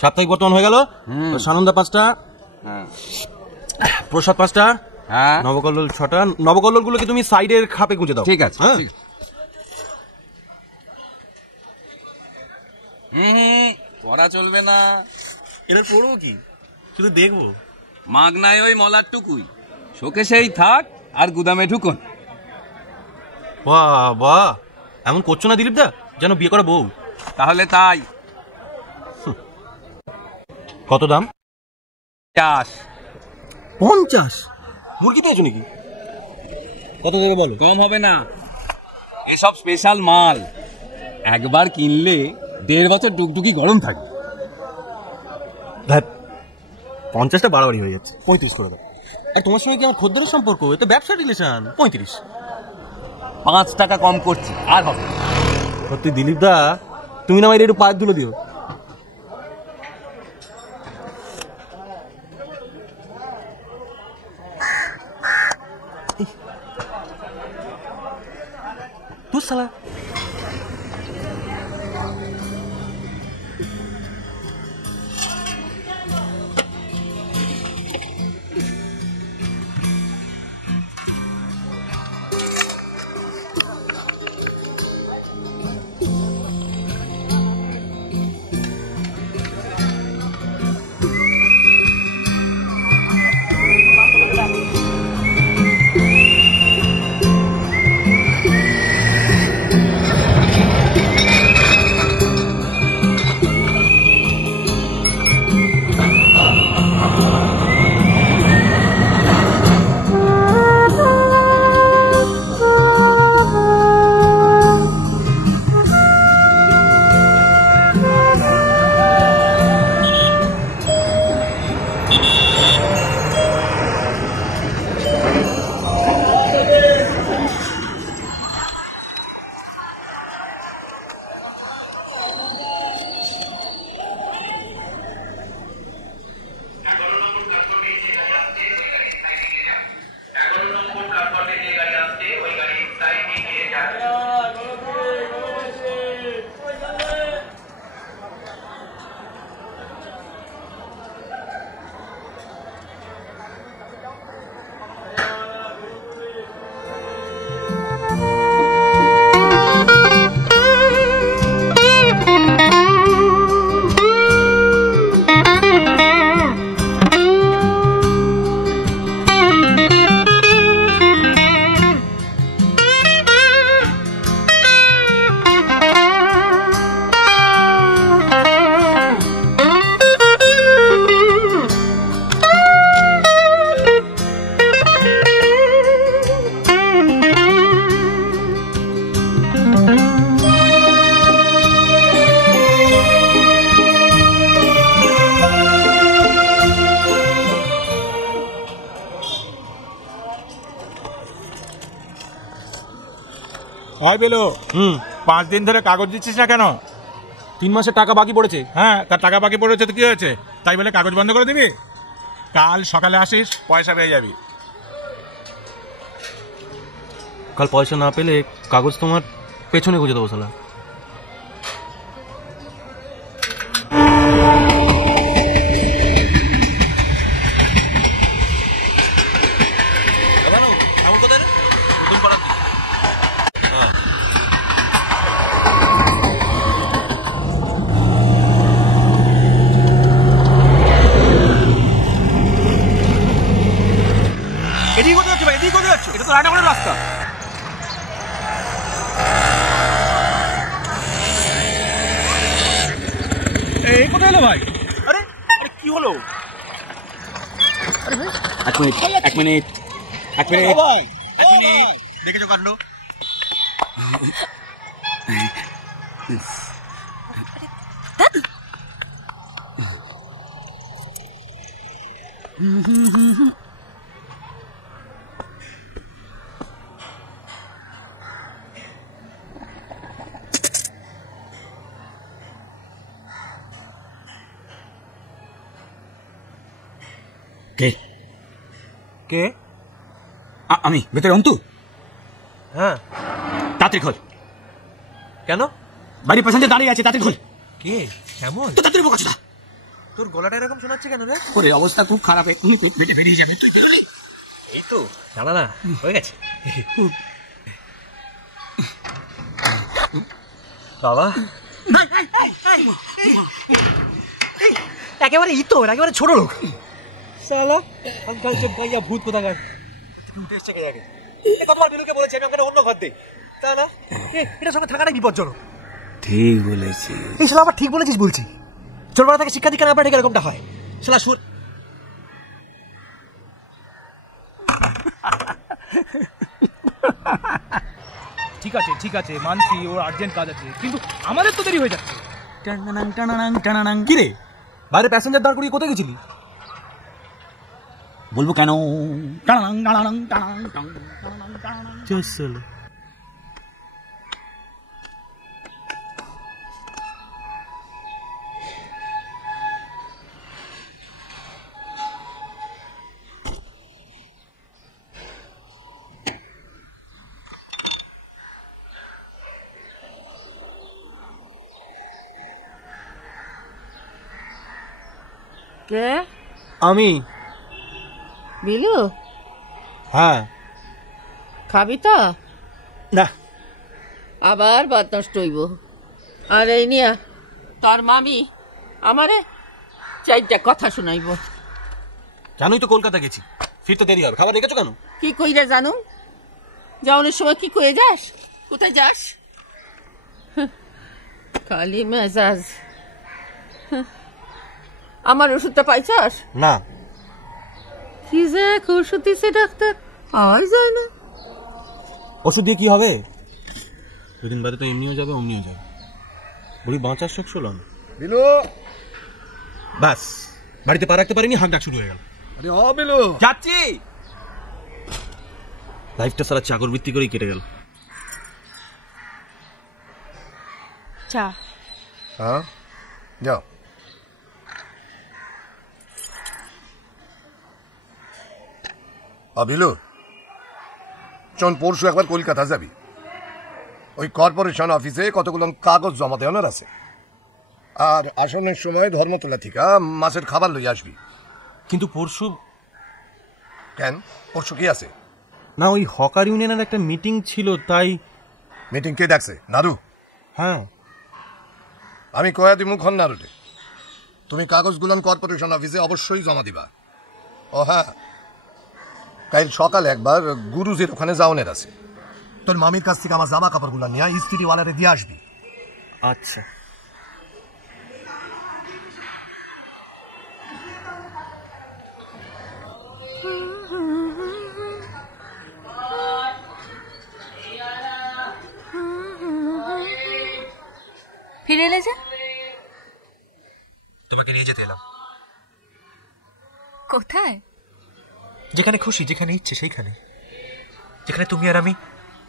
সাপ্তাহিক বর্তমান হয়ে গেল, সানন্দা 5টা, প্রসাদ 5টা, নবকল্লোল 6টা। নবকল্লোল গুলোকে তুমি সাইডের খাপে গুঁজে দাও। ঠিক আছে। পড়া চলবে না। এবার পড়বো কি, শুধু দেখবো। মাগনায় ওই মলারটুকুই, শোকেশেই থাক আর গুদামে ঢুকুন। বাহ বাহ, এমন করছো না দিলীপ দা যেন বিয়ে করা বউ। তাহলে তাই। কত দাম? 50। মুরগি পেয়েছো নাকি? কত দেবে বলো? কম হবে না, এসব স্পেশাল মাল। একবার কিনলে 1.5 বছর টুকটুকি গরম থাকে। 50টা বাড়াবাড়ি হয়ে যাচ্ছে, 35 করে দাও। আর তোমার সঙ্গে কি আমার খদ্দেরের সম্পর্ক? এটা ব্যবসা রিলেশন। 35। 5 টাকা কম করছি, আর হবে। সত্যি দিলীপ দা, তুমি না আমায় একটু পায়ের ধুলো দিও। তুই শালা হয় বেলো। 5 দিন ধরে কাগজ দিচ্ছিস না কেন? 3 মাসের টাকা বাকি পড়েছে। হ্যাঁ, তার টাকা বাকি পড়েছে তো কি হয়েছে? তাই বলে কাগজ বন্ধ করে দিবি? কাল সকালে আসিস, পয়সা পেয়ে যাবি। কাল পয়সা না পেলে কাগজ তোমার পেছনে গুঁজে দেবো শালা। এটা তো রান্নাঘরের রাস্তা। এই কোথায় এলো ভাই? আরে আরে কি হলো? আরে ভাই, এক মিনিট ভাই, দেখেছো কাণ্ড? কে কে? আমি ভেতরে অন্তু। হ্যাঁ, তাড়াতাড়ি খোল। কেন? বাড়ির পেছনে দাঁড়িয়ে আছে, তাড়াতাড়ি খোল। কে? কেমন? তো তাড়াতাড়ি বোকা চোদা। তোর গলাটা এরকম শোনাচ্ছে কেন রে? ওরে অবস্থা খুব খারাপ, এক্ষুনি পেট ফেটে বেরিয়ে যাবে। তুই বেরোলি? এই তো জানা না হয়ে গেছে বাবা। একেবারে ইতর, একেবারে ছোট লোক শালা আনকালচার গাইয়া ভূত কোথাকার উঠে এসছে কে জানে। কতবার বিলুকে বলেছি আমি আমাকে অন্য ঘর দেই, তা না এটার সঙ্গে থাকাটাই বিপজ্জনক। ঠিক বলেছিস। এই শালা আবার ঠিক বলেছিস বলছি। ছোটবেলা থেকে শিক্ষা দীক্ষা না পারে এরকমটা হয় শালা সুর। ঠিক আছে মানছি, ওর আর্জেন্ট কাজ আছে, কিন্তু আমাদের তো দেরি হয়ে যাচ্ছে। কি রে বাইরে প্যাসেঞ্জার দাঁড় করিয়ে কোথায় গেছিলি? বলবো কেন? কে? আমি। বিলু, হ্যাঁ। খাবি তো? না। আবার বাদ নষ্ট হইব। আর এই নিয়া তার মামি আমারে চারটা কথা শুনাইব। জানোই তো কলকাতা গেছি, ফিরতে দেরি হবে। খাবার রেখেছো কেন? কি কইরা জানো? যাওয়ানোর সময় কি কয়ে যাস? কোথায় যাস? খালি মেজাজ। আমার ওষুধটা পাইছাস? না। কি যে এক ওষুধ দিছে ডাক্তার, পাওয়াই যায় না। ওষুধ দিয়ে কি হবে? দুদিন বাদে তো এমনিও যাবে অমনিও যাবে। বুড়ি বাঁচার শোক ছিল না। বিলু, ব্যাস বাড়িতে পা রাখতে পারিনি, হাঁক ডাক শুরু হয়ে গেল। আরে ও বিলু, যাচ্ছি। লাইফটা সারা চাকর বৃত্তি করেই কেটে গেল। চা। হ্যাঁ যাও। বিলু চল, পরশু একবার কলকাতা যাবি। ওই কর্পোরেশন অফিসে কতগুলো কাগজ জমা দেওয়ানোর আছে। আর আসনের সময় ধর্মতলা থেকে মাছের খাবার লই আসবি। কিন্তু পরশু কেন? পরশু কি আছে? না, ওই হকার ইউনিয়নের একটা মিটিং ছিল, তাই। মিটিং কে দেখছে? নারু? হ্যাঁ। আমি কয়া দিমু খন নারুটে, তুমি কাগজগুলো কর্পোরেশন অফিসে অবশ্যই জমা দিবা। ও হ্যাঁ, কাল সকালে একবার গুরুজির ওখানে যাওনের আছে। তোর মামির কাছ থেকে আমার জামা কাপড়গুলো নিয়ে ইস্ত্রিওয়ালারে দিয়ে আসবি। আচ্ছা। ফিরে এলে যে? তোমাকে নিয়ে যেতে এলাম। কোথায়? যেখানে খুশি, যেখানে ইচ্ছে সেইখানে। যেখানে তুমি আর আমি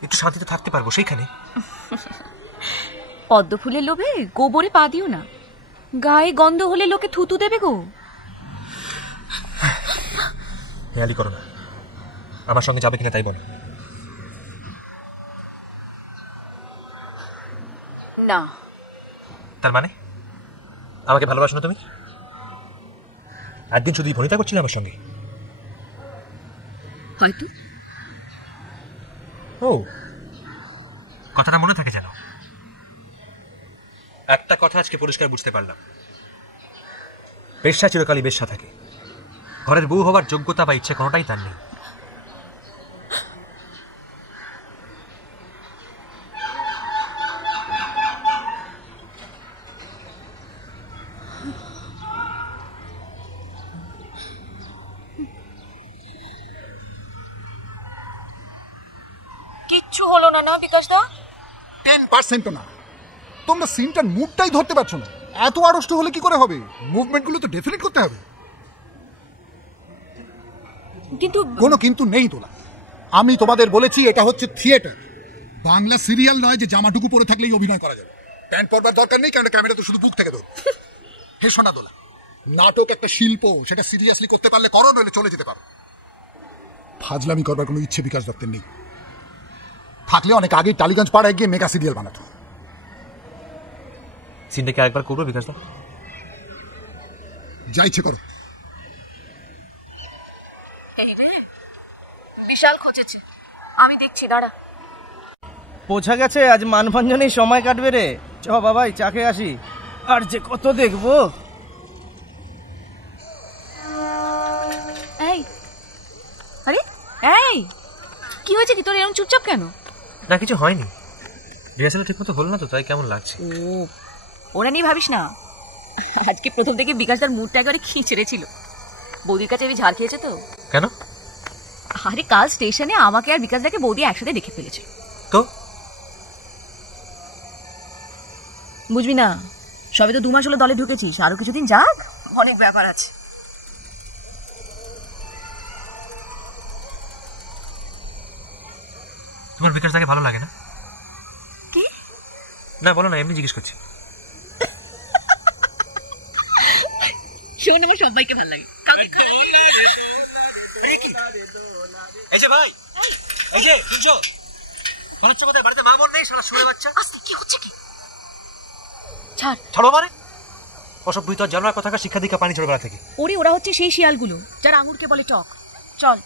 একটু শান্তিতে থাকতে পারবো সেইখানে। পদ্ম ফুলের লোভে গোবরে পা দিও না, গায়ে গন্ধ হলে লোকে থুতু দেবে গো। হেয়ালি করো না। আমার সঙ্গে যাবে কিনা তাই বলো। না। তার মানে আমাকে ভালোবাসো না তুমি? একদিন শুধু ভনিতা করছিলে আমার সঙ্গে। হয়তো। ও, কথাটা মনে থাকে যেন। একটা কথা আজকে পরিষ্কার বুঝতে পারলাম, বেশ্যা চিরকালই বেশ্যা থাকে। ঘরের বউ হবার যোগ্যতা বা ইচ্ছে কোনোটাই তার নেই। কিচ্ছু হলো না না বিকাশ দা? 10% না। তোমরা সিনটার মুডটাই ধরতে পারছো না। এত আড়ষ্ট হলে কি করে হবে? মুভমেন্টগুলো তো ডেফিনেট করতে হবে। কিন্তু কোনো কিন্তু নেই তোলা। আমি তোমাদের বলেছি এটা হচ্ছে থিয়েটার, বাংলা সিরিয়াল নয় যে জামাটুকু পরে থাকলেই অভিনয় করা যাবে। প্যান্ট পরবার দরকার নেই, কারণ ক্যামেরা তো শুধু বুক থেকে ধর। হেসো না দোলা, নাটক একটা শিল্প, সেটা সিরিয়াসলি করতে পারলে করো, নইলে চলে যেতে পারো। ফাজলামি করবার কোনো ইচ্ছে বিকাশ দত্তের নেই। থাকলে অনেক আগেই টালিগঞ্জ পাড়ায় গিয়ে মেগা সিরিয়াল বানাতো। সিনটাকে আরেকবার করবো বিকাশ দা? যা ইচ্ছে করো। বিশাল খোঁজেছে, আমি দেখছি, দাঁড়া। বোঝা গেছে আজ মানভঞ্জনেই সময় কাটবে রে। চ বাবাই চা খেয়ে আসি, আর যে কত দেখবো। এই আরে এই কি হয়েছে কি তোর এরকম চুপচাপ কেন? না কিছু হয়নি, রিহার্সাল ঠিক মতো হলো না তো, তাই কেমন লাগছে। ওরা নিয়ে ভাবিস না, আজকে প্রথম থেকে বিকাশদার মুডটা একেবারে খিঁচড়ে ছিল। বৌদির কাছে ঝাড় খেয়েছে তো। কেন? আরে কাল স্টেশনে আমাকে আর বিকাশদাকে বৌদি একসাথে দেখে ফেলেছে। তো বুঝবি না, সবে তো 2 মাস হলো দলে ঢুকেছিস, আরো কিছুদিন যাক, অনেক ব্যাপার আছে। তোমার বিকাশ দাকে ভালো লাগে না? কি? না বলো না, এমনি জিজ্ঞেস করছি। শোন, আমার সবাইকে ভালো লাগে। এই যে ভাই, এই যে শুনছো, মনে হচ্ছে কোথায় বাড়িতে মা বোন নেই, সারা শুনে বাচ্চা। আস্তে, কি হচ্ছে কি? ছাড় ছাড়ো মানে ওসব বুঝতে জানার কথা, শিক্ষা দীক্ষা পানি ছোটবেলা থেকে। ওরে, ওরা হচ্ছে সেই শিয়ালগুলো যারা আঙুরকে বলে টক। চল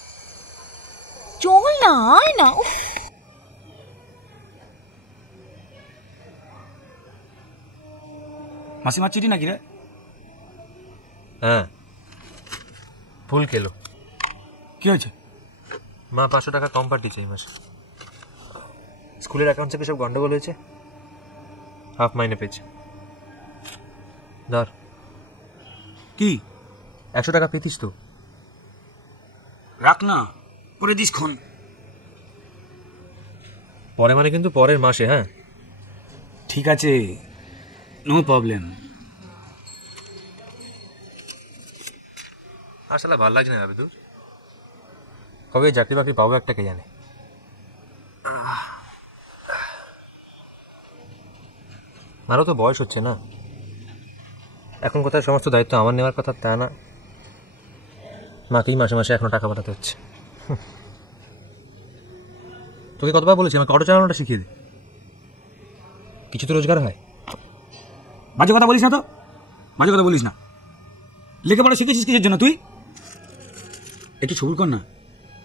চল না, আয় না। উফ, মাসিমার চিঠি নাকি রে? হ্যাঁ, ভুল খেলো। কি হয়েছে? মা 500 টাকা কম পাঠিয়েছে এই মাসে। স্কুলের অ্যাকাউন্ট থেকে সব গন্ডগোল হয়েছে, হাফ মাইনে পেয়েছে। ধর। কি? 100 টাকা পেতিস তো? রাখ না, করে দিস খন। পরে মানে কিন্তু পরের মাসে। হ্যাঁ ঠিক আছে, নো প্রবলেম। আসলে ভালো লাগছে না ভাবি, তুই কবে চাকরি বাকরি পাবো একটা কে জানে। আমারও তো বয়স হচ্ছে না, এখন কোথায় সমস্ত দায়িত্ব আমার নেওয়ার কথা তা না, মাকেই মাসে মাসে এখনো টাকা পাঠাতে হচ্ছে। তোকে কতবার বলেছি আমাকে অটো চালানোটা শিখিয়ে দে, কিছু তো রোজগার হয়। বাজে কথা বলিস না তো, বাজে কথা বলিস না। লেখাপড়া শিখেছিস কিসের জন্য তুই? একটু সবুর কর না,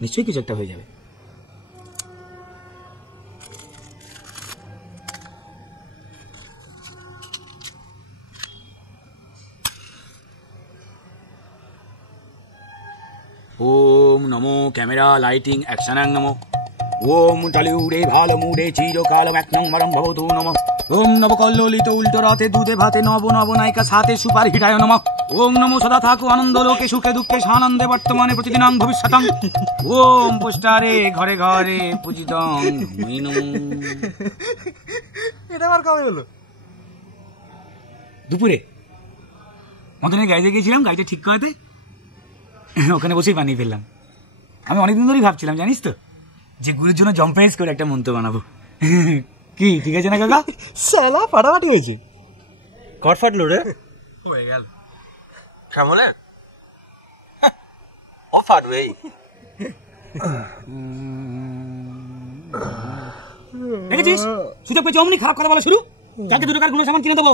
নিশ্চয়ই কিছু একটা হয়ে যাবে। ওম নমো ক্যামেরা লাইটিং অ্যাকশন নমো। ওম টালিউডে ভালো মুডে চিরকাল এক নম্বরম ভবতু নমঃ। ওম নবকল্লোলিত উল্টো রাতে দুধে ভাতে নব নব নায়িকা সাথে সুপার হিটায় নমঃ। ওম নমো সদা থাকো আনন্দ লোকে সুখে দুঃখে সানন্দে বর্তমানে প্রতিদিনাং ভবিষ্যতং। ওম পোস্টারে ঘরে ঘরে পূজিতং হুইনু। এটা আবার কবে হলো? দুপুরে মদনের গাড়িতে গিয়েছিলাম, গাড়িটা ঠিক করাতে, ওখানে বসেই বানিয়ে ফেললাম। আমি অনেকদিন ধরেই ভাবছিলাম জানিস তো, যে গুরুর জন্য জম্পেস করে একটা মন্ত্র বানাবো। কি ঠিক আছে না কাকা? সালা ফাটাফাটি হয়েছে। কট ফাটলো রে? হয়ে গেল শ্যামলে, ও ফাটবেই। দেখেছিস সুযোগ পেয়েছে অমনি খারাপ কথা বলা শুরু। কাকে দুটো কার গুলো সামান কিনে দেবো,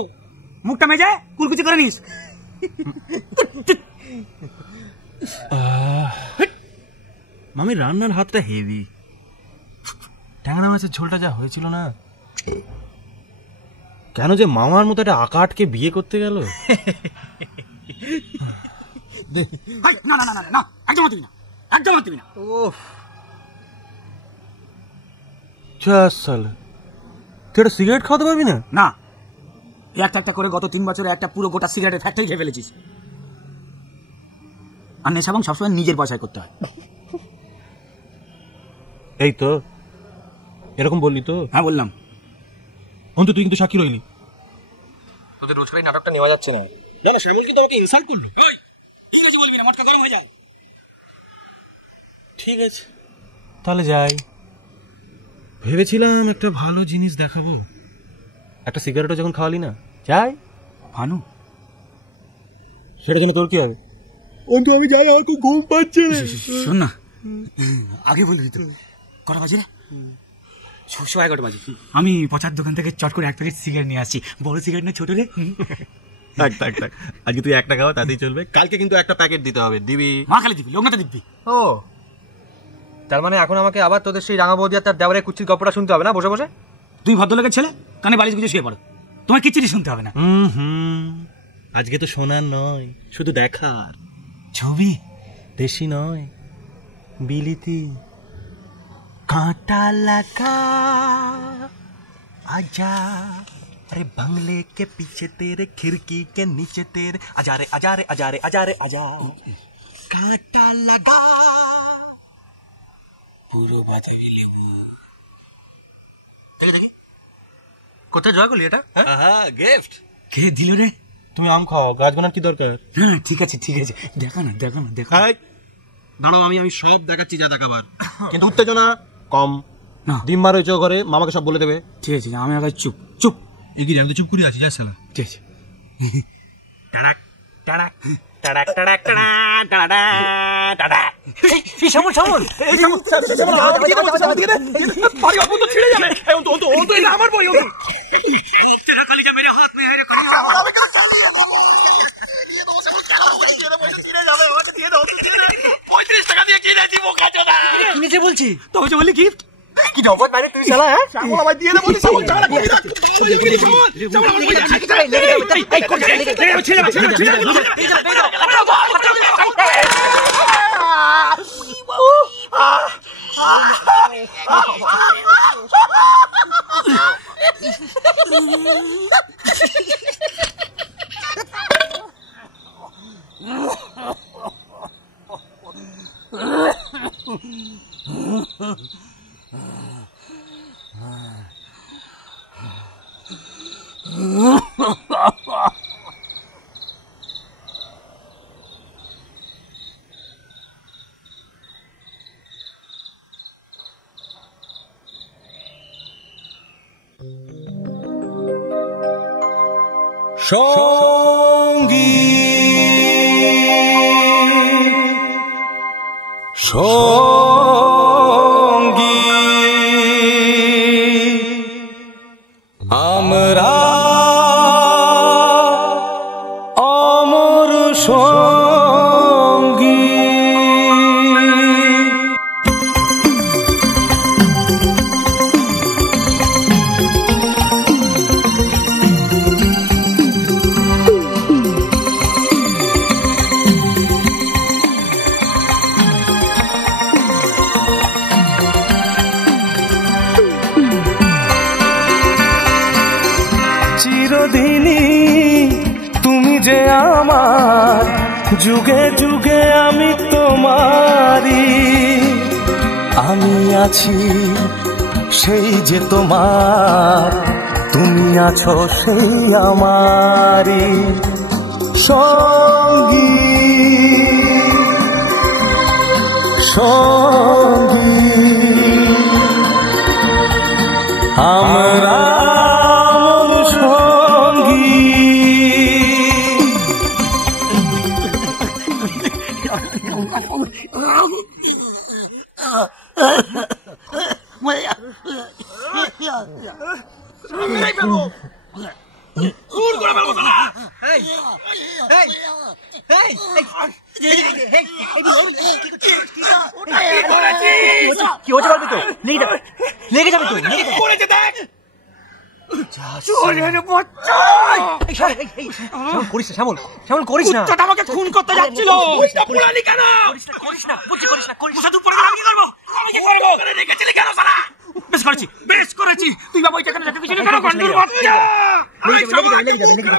মুখটা মেজে কুলকুচি করে নিস। মামি রান্নার হাতটা হেভি। ট্যাংরা মাছের ঝোলটা যা হয়েছিল না, কেন যে মামার মতো একটা আকাটকে বিয়ে করতে গেল। না না না না না, একদম মারবি না, একদম মারবি না। সালে তুই একটা সিগারেট খাওয়াতে পারবি না? না, একটা একটা করে গত 3 বছরে একটা পুরো গোটা সিগারেটের ফ্যাক্টরি খেয়ে ফেলেছিস। আর নেশাবং সবসময় নিজের পয়সায় করতে হয়। এই তো এরকম বললি তো? হ্যাঁ বললাম। অন্ত তুই কিন্তু সাক্ষী রইলি। তোদের রোজকার নাটকটা নেওয়া যাচ্ছে না। না না, শ্যামল কিন্তু আমাকে ইনসাল্ট করলো। ঠিক আছে বলবি না, মটকা গরম হয়ে যায়। ঠিক আছে তাহলে যাই। ভেবেছিলাম একটা ভালো জিনিস দেখাবো, একটা সিগারেটও যখন খাওয়ালি না, যাই। ভানু, সেটা জন্য তোর কি হবে? আমি যাই, আমার খুব ঘুম পাচ্ছে। শোন না, আগে বলবি তো। কটা বাজে রে? 11:30 বাজে। আমি পচার দোকান থেকে চট করে 1 প্যাকেট সিগারেট নিয়ে আসছি। বড় সিগারেট না ছোট রে? থাক আজকে তুই একটা খাওয়া তাতেই চলবে, কালকে কিন্তু একটা প্যাকেট দিতে হবে। দিবি? মা খালি দিবি, লোকনাথে দিবি। ও তার মানে এখন আমাকে আবার তোদের সেই রাঙা বৌদি আর তার দেওয়ারের কুচ্ছির গল্পটা শুনতে হবে না বসে বসে? তুই ভদ্রলোকের ছেলে, কানে বালিশ গুজে শুয়ে পড়ো, তোমার কিচ্ছুটি শুনতে হবে না। আজকে তো শোনার নয়, শুধু দেখার ছবি। দেশি নয়, বিলিতি। কাঁটা লাগা आजा, अरे बंगले के पीछे तेरे, खिड़की के नीचे तेरे, आजा रे आजा रे आजा रे आजा रे आजा, कांटा लगा পুরো বাজাবি লেবু। দেখি কোথায় জয় করলি এটা? হ্যাঁ গিফট কে দিল রে? তুমি আম খাও, গাছ গোনার কি দরকার? হ্যাঁ ঠিক আছে দেখা না দাঁড়াও, আমি সব দেখাচ্ছি যা দেখাবার, কিন্তু উত্তেজনা কম। না ডিম মার হয়েছে ঘরে, মামাকে সব বলে দেবে। ঠিক আছে, আমি আগে চুপ এগিয়ে আমি তো চুপ করে আছি, যা শালা। ঠিক আছে। টাড়াক টাড়াক টাড়াক টাড়াক টাড়াক টাড়াক। এই সামল পারি আপু তো ছিড়ে যাবে। ও তো এটা আমার বই। তেরা কালিজা মেরে হাত মে है रे, আমি কাজ চালিয়ে ছিড়ে যাবে। ও দিয়ে দাও, তুই দিয়ে দে। 35 টাকা দিয়ে কিনেছি বোকা চোদা। কিনেছে বলছি তো, হচ্ছে বলি গিফট কি জগৎ বাইরে তুই শালা। হ্যাঁ সামল ভাই দিয়ে দে বলি, সামল চালা করে দাও। সামল আমার বই আছে, লেগে যাবে। এই কোন ছেড়ে সঙ্গী সঙ্গী আমরা অমর সঙ্গী। চিরদিনই তুমি যে আমার, যুগে যুগে আমি তোমারি। আমি আছি সেই যে তোমার, তুমি আছো সেই আমারি সঙ্গী সঙ্গী। আমরা কি হচ্ছে বলবি তো? লেগে যাবে তো। করিস না শ্যামল, শ্যামল করিস না। আমাকে খুন করতে যাচ্ছিল, পুরালি কেন? করিস না, বুঝছি করিস না, করিস না। তুই পরে আমি কি করবো? আমি কি করবো? রেখেছিলি কেন সালা? বেশ করেছি। তুই বাবা ওইটা কেন যেতে দিছিলি কেন? গন্ডুর বাচ্চা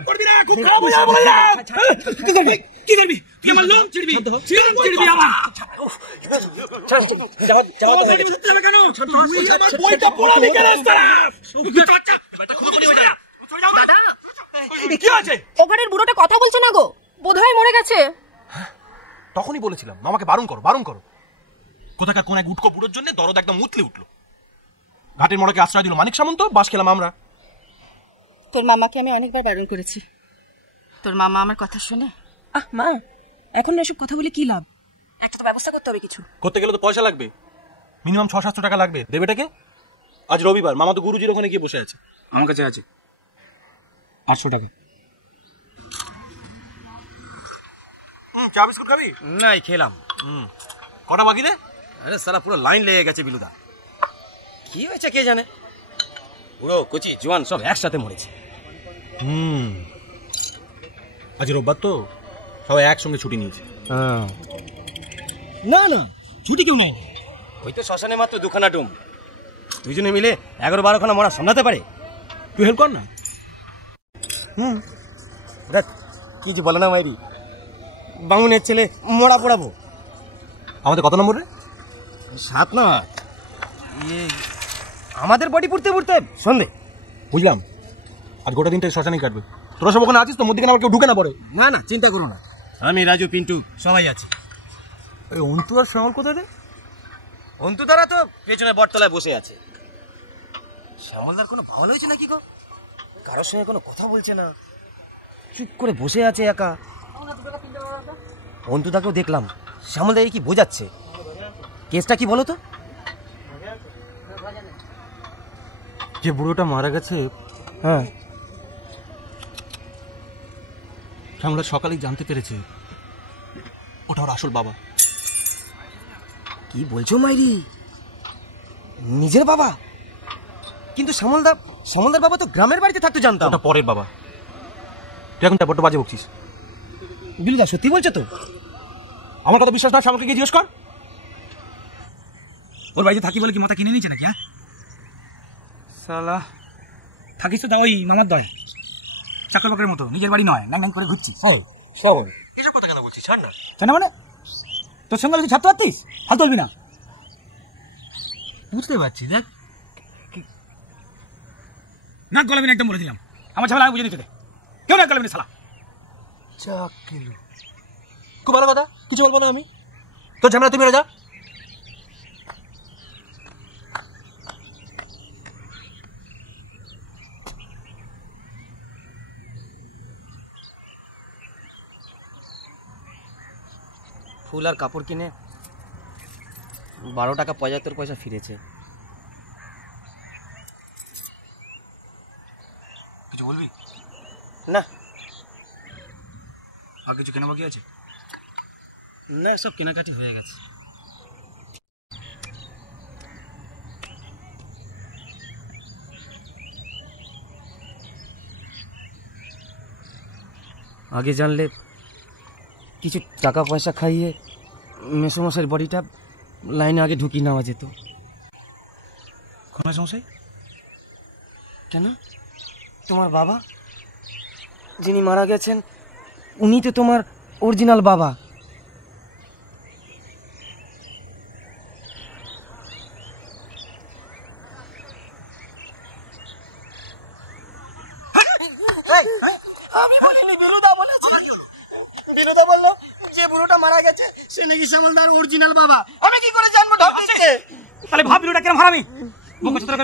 করবি না, খুব খারাপ হয়ে যাবে বললাম। কি করবি? তুই আমার লোম চিড়বি আমার। যাবে কেন? তুই আমার বইটা পোড়ালি কেন সালা? দাদা কি আছে? ওখানের বুড়োটা কথা বলছে না গো, বোধহয় মরে গেছে। তখনই বলেছিলাম মামাকে বারণ করো। কোথাকার কোন এক উটকো বুড়োর জন্য দরদ একদম উতলে উঠলো। ঘাটের মোড়কে আশ্রয় দিল মানিক সামন্ত, বাস খেলাম আমরা। তোর মামাকে আমি অনেকবার বারণ করেছি, তোর মামা আমার কথা শোনে? মা এখন এসব কথা বলে কি লাভ? একটা তো ব্যবস্থা করতে হবে কিছু। করতে গেলে তো পয়সা লাগবে, মিনিমাম 600-700 টাকা লাগবে। দেবেটাকে? আজ রবিবার, মামা তো গুরুজির ওখানে গিয়ে বসে আছে। আমার কাছে আছে 800 টাকা। চা বিস্কুট খাবি? নাই খেলাম। কটা বাকি রে? আরে সালা পুরো লাইন লেগে গেছে বিলুদা। কি হয়েছে কে জানে, পুরো কচি জোয়ান সব একসাথে মরেছে। আজ রোববার তো সবাই একসঙ্গে ছুটি নিয়েছে। না না ছুটি কেউ নেয়, ওই তো শ্মশানে মাত্র দুখানা ডুম, দুইজনে মিলে 11-12 খানা মরা সামলাতে পারে। তুই হেল্প কর না। দেখ কি যে বলে না মাইরি, বামুনের ছেলে মরা পড়াবো। আমাদের কত নম্বর রে? 7 না, আমাদের বডি পুড়তে পুড়তে সন্ধে। বুঝলাম, আজ গোটা দিনটা শ্মশানেই কাটবে। তোরা সব ওখানে আছিস তো, মধ্যে আবার কেউ ঢুকে না পড়ে? না না চিন্তা করো না, আমি রাজু পিন্টু সবাই আছে। ওই অন্তু আর শ্যামল কোথায় রে? অন্তু তারা তো পেছনে বটতলায় বসে আছে। শ্যামলদার কোনো ভালো হয়েছে নাকি গো? কারোর সঙ্গে কোনো কথা বলছে না, চুপ করে বসে আছে একা। অন্তুদাকেও দেখলাম, শ্যামলদা কি বোঝাচ্ছে। কেসটা কি বলো তো? যে বুড়োটা মারা গেছে, হ্যাঁ শ্যামলা সকালেই জানতে পেরেছে ওটা ওর আসল বাবা। কি বলছো মাইরি, নিজের বাবা? কিন্তু শ্যামলদার বাবা তো গ্রামের বাড়িতে থাকতে জানতাম। ওটা পরের বাবা। তুই এখন বড্ড বাজে বকছিস। বিলুদা সত্যি বলছো তো? আমার কথা বিশ্বাস না, শ্যামলকে গিয়ে জিজ্ঞেস কর। ওর বাড়িতে থাকি বলে কি মাথা কিনে নিয়েছে নাকি? হ্যাঁ সালা, থাকিস তো ওই মামার দয়, চাকর বাকরের মতো, নিজের বাড়ি নয়, ল্যাং করে ঘুরছিস। এসব কথা কেন বলছিস? ছাড় না। কেন মানে তোর সঙ্গে তুই ছাড়তে পারতিস? হাত তুলবি না। বুঝতে পারছি, দেখ নাক গলাবি না, একদম বলে দিলাম। আমার ঝামেলা আমি বুঝে নিতে দে, কেউ নাক গলাবি না শালা। খুব ভালো কথা, কিছু বলবো না আমি। তোর ঝামেলা তুমি যা। ফুল আর কাপড় কিনে 12 টাকা 75 পয়সা ফিরেছে। কিছু বলবি না আর কিছু কেনা বাকি আছে? না, সব কেনাকাটি হয়ে গেছে। আগে জানলে কিছু টাকা পয়সা খাইয়ে মেসোমশাইয়ের বডিটা লাইনে আগে ঢুকিয়ে নেওয়া যেত। কোনো সমস্যাই? কেন, তোমার বাবা যিনি মারা গেছেন উনি তো তোমার অরিজিনাল বাবা। আমি বলিনি, বিরুদা বলেছে। বিরুদা বললো যে বুড়োটা মারা গেছে সে নাকি শ্যামলদার অরিজিনাল বাবা। আমি কি করে জানবো? তাহলে ভাব বিরুটা কেন হারামি?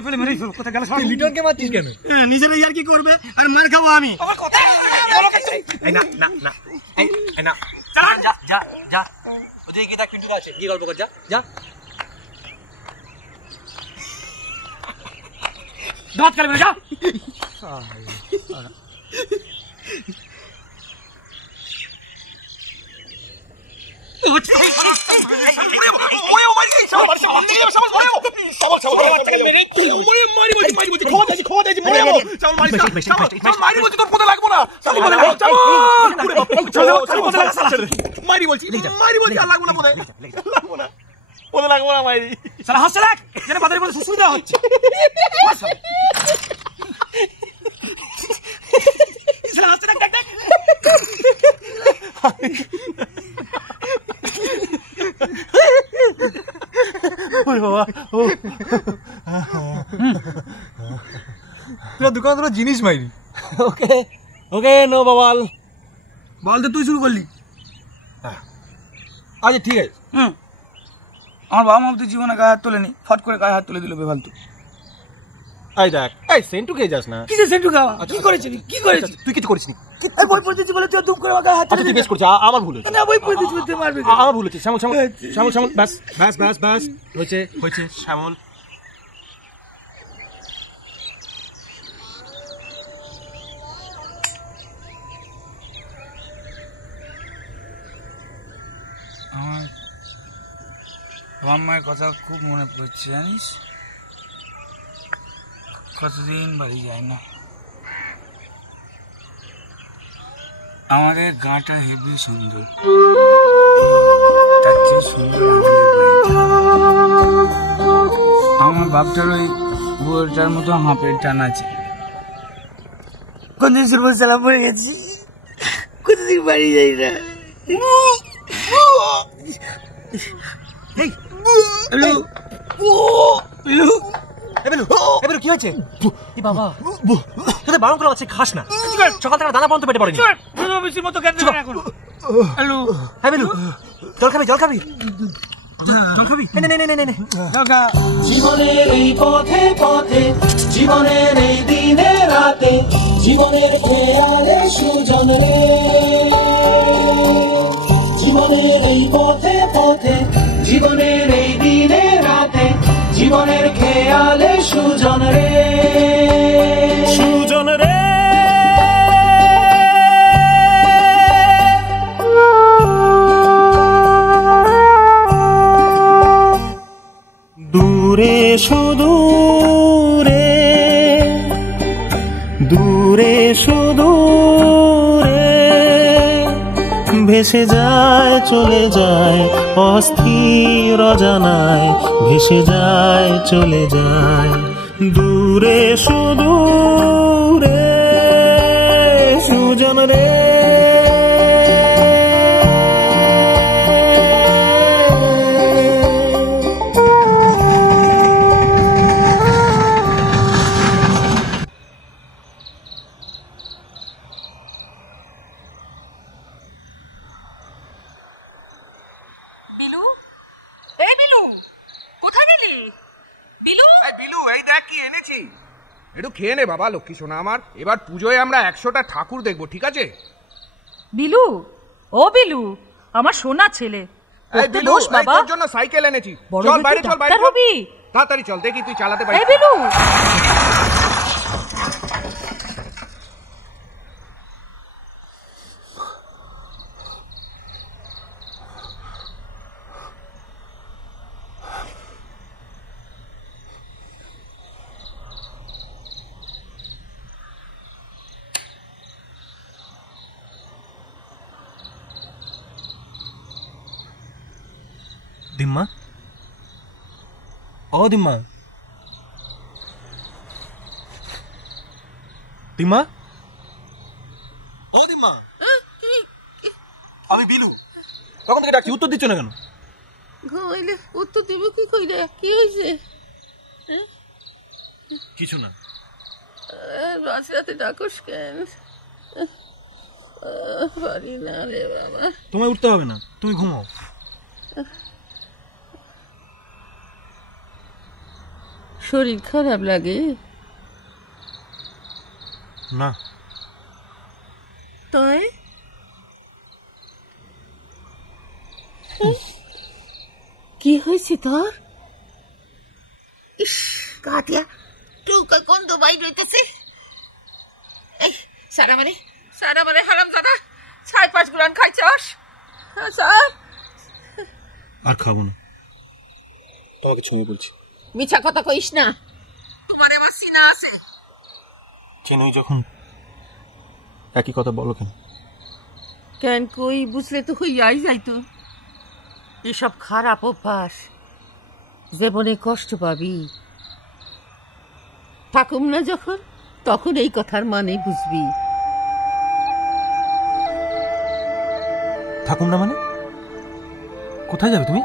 পেলে মেরে কোথায় গেল? লিটনকে মারছিস কেন? নিজেরা ইয়ার কি করবে আর মার খাবো আমি। দাঁত কালে যা। দোকান তোর জিনিস মাইরি। ওকে ওকে নো বাবাল, বল তো তুই শুরু করলি। আচ্ছা ঠিক আছে। আমার বাবা মা তো জীবনে গায়ে হাত তোলেনি, ফট করে গায়ে হাত তুলে দিল বেফালতু। এই দেখ, এই সেন্টু খেয়ে যাস না। কিসের সেন্টু খাওয়া? কি করেছিস? কি করেছিস? তুই কিছু করিসনি। বই পড়তেছি বলে তুই দুম করে গায়ে হাত আচ্ছা তুই বেশ করছিস, আমার ভুল হয়েছে। না, বই পড়তেছি বলতে মারবি। আমার ভুল হয়েছে। শ্যামল শ্যামল শ্যামল শ্যামল, ব্যাস ব্যাস ব্যাস ব্যাস, হয়েছে হয়েছে শ্যামল। আমার মায়ের কথা খুব মনে পড়ছে জানিস, কতদিন বাড়ি যায় না। আমাদের গাটা হেবি সুন্দর, তার চেয়ে সুন্দর আমার বাপটার ওই বুড়োটার মতো হাঁপের টান আছে। কোনদিন সর্বসালা পড়ে গেছি, কোনদিন বাড়ি যাই না। কি হয়েছে বাবা? তোদের বারণ করা আছে, খাস না। সকাল থেকে দানা পর্যন্ত পেটে পড়েনি। মতো কেন এখন? জল খাবি? জল খাবি? জীবনের এই পথে পথে, জীবনের এই দিনে রাতে, জীবনের খেয়ালে সুজন রে। জীবনের এই পথে পথে, জীবনের এই দিনে রাতে, জীবনের খেয়ালে সুজন রে, সুজন রে। দূরে সুদূরে, দূরে সুদূরে ভেসে যায়, চলে যায় অস্থির অজানায়, ভেসে যায়, চলে যায় দূরে সুদূরে, সুজন রে। একটু খেয়ে নে বাবা লক্ষ্মী সোনা আমার। এবার পুজোয় আমরা 100টা ঠাকুর দেখবো, ঠিক আছে? বিলু, ও বিলু, আমার সোনা ছেলে। তোর জন্য সাইকেল এনেছি। চল বাইরে, চল বাইরে, তাড়াতাড়ি চল, দেখি তুই চালাতে পারিস। বিলু, দিম্মা, ও দিম্মা, দিম্মা, ও দিম্মা। আমি বিলু, তখন থেকে ডাকছি, উত্তর দিচ্ছ না কেন? ঘুমাইলে উত্তর দেবে কি কইরে? কি হয়েছে? কিছু না। রাতে ডাকস কেন? পারি না রে বাবা। তোমায় উঠতে হবে না, তুমি ঘুমাও। শরীর খারাপ লাগে না? তাই কি হয়েছে তোর? ইস, কাটিয়া টুকা গন্ধ বাইর হইতেছে। এই সারা মানে হারাম জাদা, 4-5 গ্রাম খাইছস? স্যার, আর খাবো না, তোমাকে ছুঁয়ে বলছি। মিছা কথা কইস না, তোমার আমার সিনা আছে। চেনই যখন একই কথা বলো কেন? কেন কই বুঝলে তো হইয়াই যাইতো। এসব খারাপ অভ্যাস, জীবনে কষ্ট পাবি। থাকুম না যখন, তখন এই কথার মানে বুঝবি। থাকুম না মানে? কোথায় যাবে তুমি?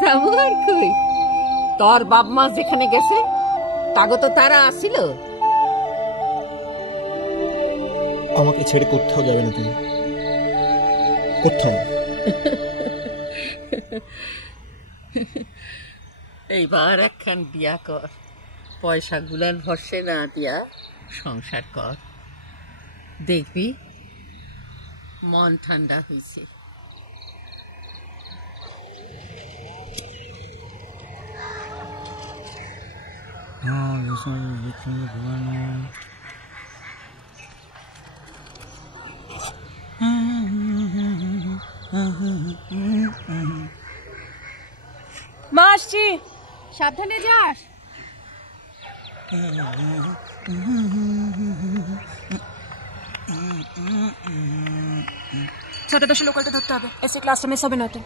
যাবো আর কই, তোর বাপ মা যেখানে গেছে তাগো তো তারা আসিল। আমাকে ছেড়ে কোথাও যাবে না তুমি, কোথাও। এইবার একখান বিয়া কর, পয়সা গুলান ভরসে না দিয়া সংসার কর, দেখবি মন ঠান্ডা হয়েছে। আসছি, সাবধানে যাস। ছটা 10 লোকালটা ধরতে হবে, এসে ক্লাসটা মিস হবে না তো।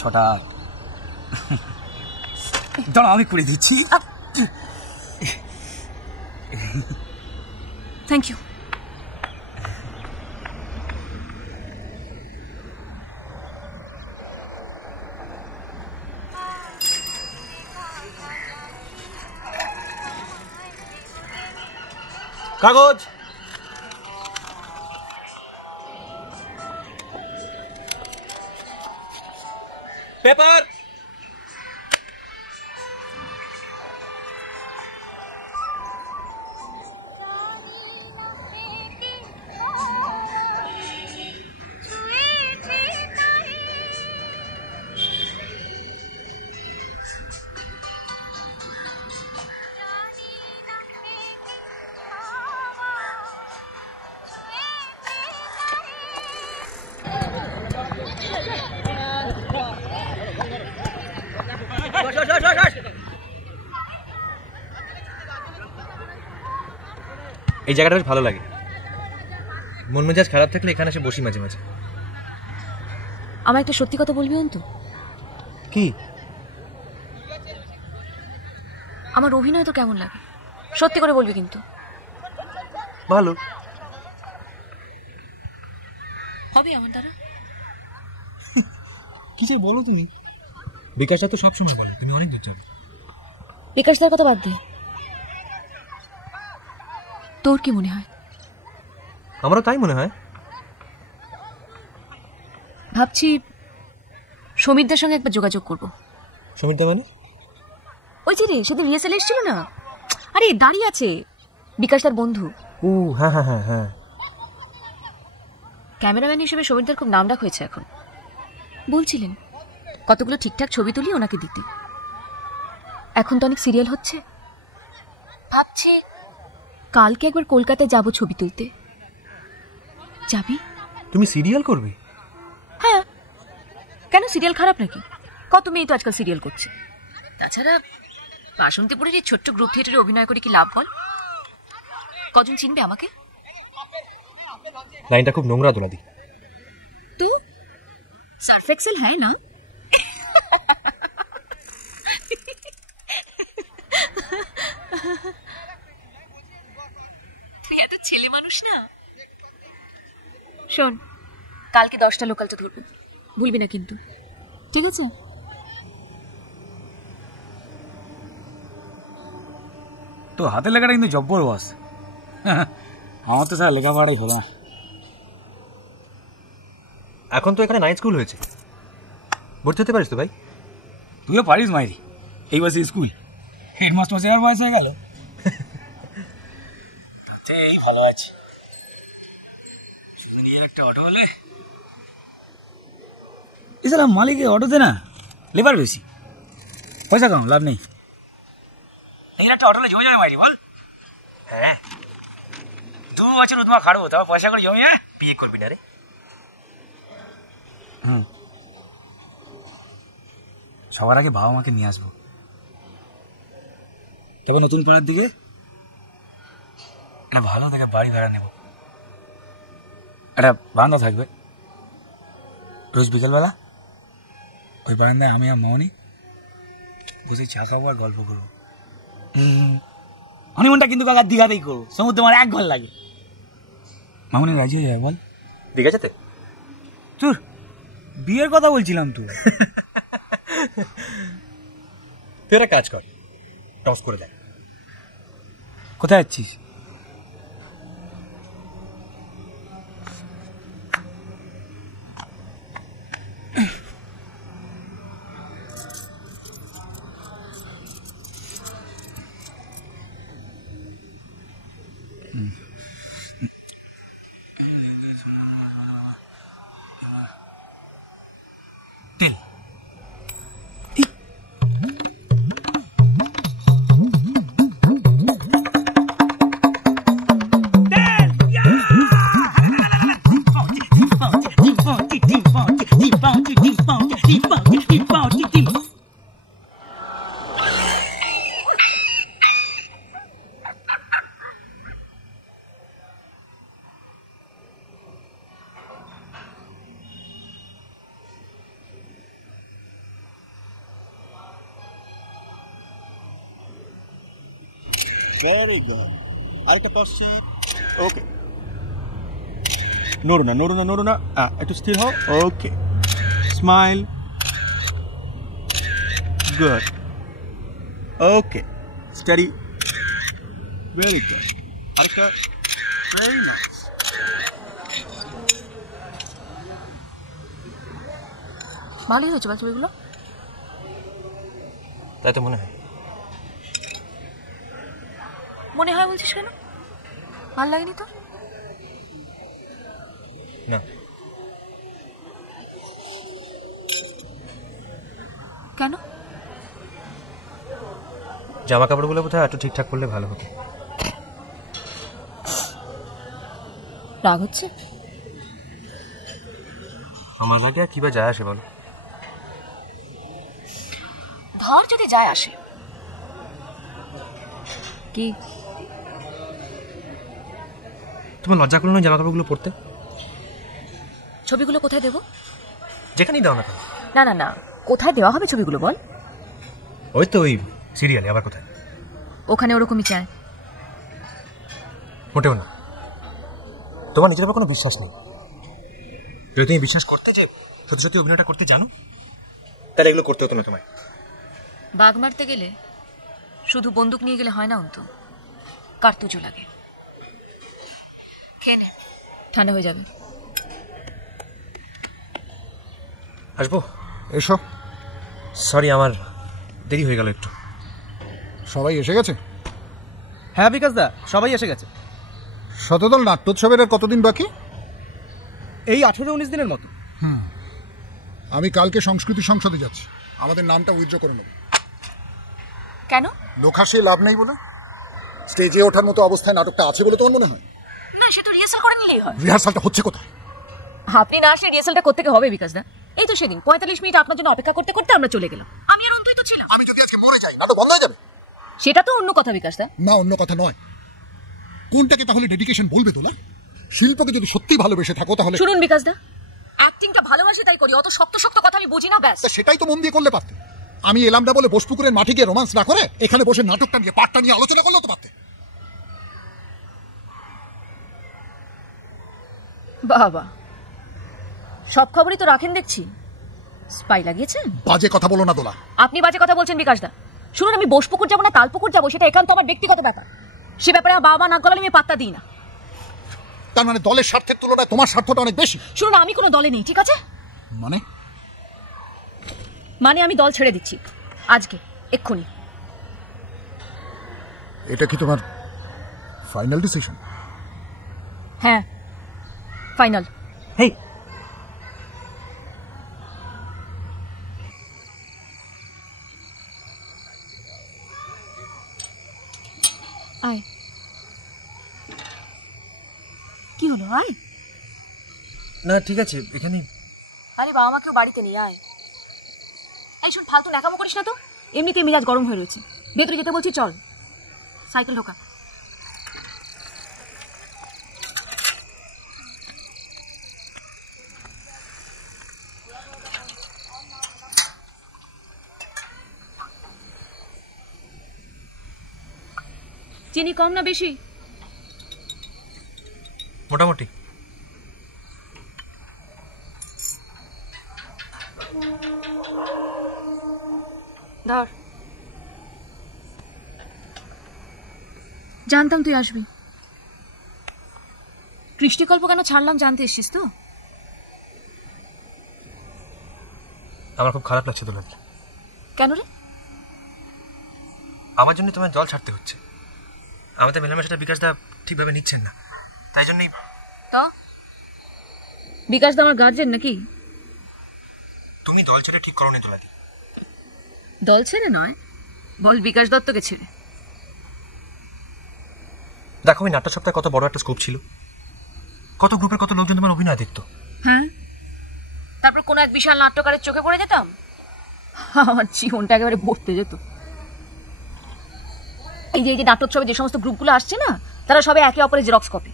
ছটা দাঁড়া, আমি করে দিচ্ছি। Thank you. কাগজ, পেপার, এই জায়গাটা বেশ ভালো লাগে। মন মেজাজ খারাপ থাকলে এখানে এসে বসি মাঝে মাঝে। আমার একটা সত্যি কথা বলবি অন্তু? কি? আমার অভিনয় তো কেমন লাগে, সত্যি করে বলবি কিন্তু। ভালো হবে আমার দ্বারা। কি যে বলো তুমি। বিকাশটা তো সবসময় বলে তুমি অনেক দূর যাবে। বিকাশদার কথা বাদ দে, তোর কি মনে হয়? আমারও তাই মনে হয়। ভাবছি সমীরদার সঙ্গে একবার যোগাযোগ করব। সমীরদা মানে? ওই যে রে সেদিন রিহার্সালে এসেছিল না, আরে দাঁড়িয়ে আছে, বিকাশদার বন্ধু। ও হ্যাঁ হ্যাঁ হ্যাঁ হ্যাঁ। ক্যামেরাম্যান হিসেবে সমীরদার খুব নামডাক হয়েছে এখন। বলছিলেন কতগুলো ঠিকঠাক ছবি তুলি ওনাকে দিতে। এখন তো অনেক সিরিয়াল হচ্ছে, ভাবছি কালকে একবার কলকাতায় যাব ছবি তুলতে। যাবি? তুমি সিরিয়াল করবে? হ্যাঁ, কেন সিরিয়াল খারাপ নাকি? কত মেয়ে তো আজকাল সিরিয়াল করছে। তাছাড়া বাসন্তীপুরের এই ছোট্ট গ্রুপ থিয়েটারে অভিনয় করে কি লাভ বল? কজন চিনবে আমাকে? লাইনটা খুব নোংরা দোলাদি। তুই সার্ফ এক্সেল হ্যাঁ না? ছেলে মানুষ না। শোন, কালকে 10টা লোকালটা ধরবো, ভুলবি না কিন্তু, ঠিক আছে? তো হাতে লেখাটা কিন্তু জব্বর বস। আমার তো স্যার লেখাপড়াই হলো না। এখন তো এখানে নাইট স্কুল হয়েছে, ভর্তি হতে পারিস তো ভাই? তুইও পারিস মাইরি, এই বসে স্কুল হেডমাস্টার শেখার বয়স হয়ে গেল। এই ভালো আছে, শুধু নিজের একটা অটো হলে। এছাড়া মালিকের অটোতে না লেবার বেশি, পয়সা কম, লাভ নেই। এই একটা অটো হলে জমে যাবে মাইরি বল। হ্যাঁ 2 বছর তোমার খাড়বো, তারপর পয়সা করে জমে বিয়ে করবি না রে? হুম, সবার আগে বাবা মাকে নিয়ে আসবো, তারপর নতুন পাড়ার দিকে একটা ভালো দেখে বাড়ি ভাড়া নেব। একটা বারান্দা থাকবে, রোজ বিকেলবেলা ওই বারান্দায় আমি আর মামনি বসে চা খাবো আর গল্প করবো। হনিমুনটা কিন্তু কাকার দীঘাতেই করবো, সমুদ্রে আমার 1 ঘর লাগে। মামনি রাজি হয়ে যাবে বল? দীঘা যেতে? চুর, বিয়ের কথা বলছিলাম তো। তুই একটা কাজ কর, টস করে দেখ। কোথায় যাচ্ছিস? Very good. আরেকটা টস শিট। ওকে, নড়ো না নড়ো না নড়ো না, একটু স্থির হও। ওকে, স্মাইল, গুড, ওকে, স্টাডি, ভেরি গুড। আরেকটা, ভেরি নাইস। ভালোই হয়েছে বাচ্চা ছবিগুলো, তাই তো মনে হয়। মনে হয় বলছিস কেন? ভালো লাগেনি তো? না। কেন? জামা কাপড়গুলো কোথায় একটু ঠিকঠাক করলে ভালো হতো। রাগ হচ্ছে? আমার লাগে আর কি বা যায় আসে বলো? ধর যদি যায় আসে কি? তোমার লজ্জা করলো না জামা কাপড়গুলো পরতে? ছবিগুলো কোথায় দেবো? যেখানেই দাও না কেন। না না না, কোথায় দেওয়া হবে ছবিগুলো বল? ওই তো ওই সিরিয়ালে। আবার কোথায়? ওখানে ওরকমই চায়। মোটেও না। তোমার নিজের উপর কোনো বিশ্বাস নেই। যদি তুমি বিশ্বাস করতে যে সত্যি সত্যি অভিনয়টা করতে জানো, তাহলে এগুলো করতে হতো না তোমায়। বাঘ মারতে গেলে শুধু বন্দুক নিয়ে গেলে হয় না অন্তু, কার্তুজও লাগে। খেয়ে নে, ঠান্ডা হয়ে যাবে। আসবো? এসো। সরি, আমার দেরি হয়ে গেল একটু। সবাই এসে গেছে? হ্যাঁ বিকাশ দা, সবাই এসে গেছে। শতদল নাট্যোৎসবের আর কতদিন বাকি? এই 18-19 দিনের মতো। আমি কালকে সংস্কৃতি সংসদে যাচ্ছি, আমাদের নামটা উইথড্র করে নেব। কেন? লোক হাসিয়ে লাভ নেই বলে? স্টেজে ওঠার মতো অবস্থায় নাটকটা আছে বলে তোমার মনে হয়? রিহার্সালটা হচ্ছে কোথায়? আপনি না আসলে রিহার্সালটা করতে হবে বিকাশ দা। এই তো সেদিন 45 মিনিট আপনার জন্য অপেক্ষা করতে করতে আমরা চলে গেলাম। আমি আর অন্তই তো ছিলাম। আমি যদি আজকে মরে যাই নাটক বন্ধ হয়ে যাবে। সেটা তো অন্য কথা বিকাশ দা। না, অন্য কথা নয়। কোনটাকে তাহলে ডেডিকেশন বলবে তোলা? শিল্পকে যদি সত্যিই ভালোবেসে থাকো তাহলে শুনুন বিকাশ দা, অ্যাক্টিংটা ভালোবাসি তাই করি, অত শক্ত শক্ত কথা আমি বুঝি না। ব্যাস, সেটাই তো মন দিয়ে করলে পারতে। আমি এলাম না বলে বোসপুকুরের মাঠে গিয়ে রোমান্স না করে এখানে বসে নাটকটা নিয়ে পাঠটা নিয়ে আলোচনা করলেও তো পারতে। বাবা, সব খবরই তো রাখেন দেখছি। স্পাই লাগিয়েছেন? বাজে কথা বলো না দোলা। আপনি বাজে কথা বলছেন বিকাশ দা। শুনুন, আমি বোসপুকুর যাবো না তালপুকুর যাবো সেটা একান্ত আমার ব্যক্তিগত ব্যাপার। সে ব্যাপারে আমার বাবা নাক গলালে আমি পাত্তা দিই না। তার মানে দলের স্বার্থের তুলনায় তোমার স্বার্থটা অনেক বেশি? শুনুন, আমি কোনো দলে নেই, ঠিক আছে? মানে আমি দল ছেড়ে দিচ্ছি আজকে, এক্ষুনি। এটা কি তোমার ফাইনাল ডিসিশন? হ্যাঁ, ফাইনাল। হেই, আয়। কি হলো? আয়। না ঠিক আছে, এখানে। আরে বাবা মা কেউ বাড়িতে নেই, আয়। এই শোন, ফালতু ন্যাকামো করিস না তো। এমনিতেই মেজাজ গরম হয়ে রয়েছে। ভেতরে যেতে বলছি, চল। সাইকেল ঢোকা। চিনি কম না বেশি? মোটামুটি। ধর। জানতাম তুই আসবি। কৃষ্টিকল্প কেন ছাড়লাম জানতে এসছিস তো? আমার খুব খারাপ লাগছে দোলাদি। কেন রে? আমার জন্য তোমার জল ছাড়তে হচ্ছে। আমাদের মেলামেশাটা বিকাশদা ঠিকভাবে নিচ্ছেন না, তাই জন্যই। তো বিকাশদা আমার গার্জেন নাকি? তুমি দল ছেড়ে ঠিক করো নি দোলাদি। দল ছেড়ে নয়, বল বিকাশ দত্তকে ছেড়ে। দেখো ওই নাট্য সপ্তাহে কত বড় একটা স্কোপ ছিল, কত গ্রুপের কত লোকজন তোমার অভিনয় দেখতো। হ্যাঁ, তারপর কোন এক বিশাল নাট্যকারের চোখে পড়ে যেতাম, আমার জীবনটা একেবারে ভরতে যেত। এই যে নাট্যোৎসবে যে সমস্ত গ্রুপগুলো আসছে না, তারা সবাই একে অপরের জেরক্স কপি।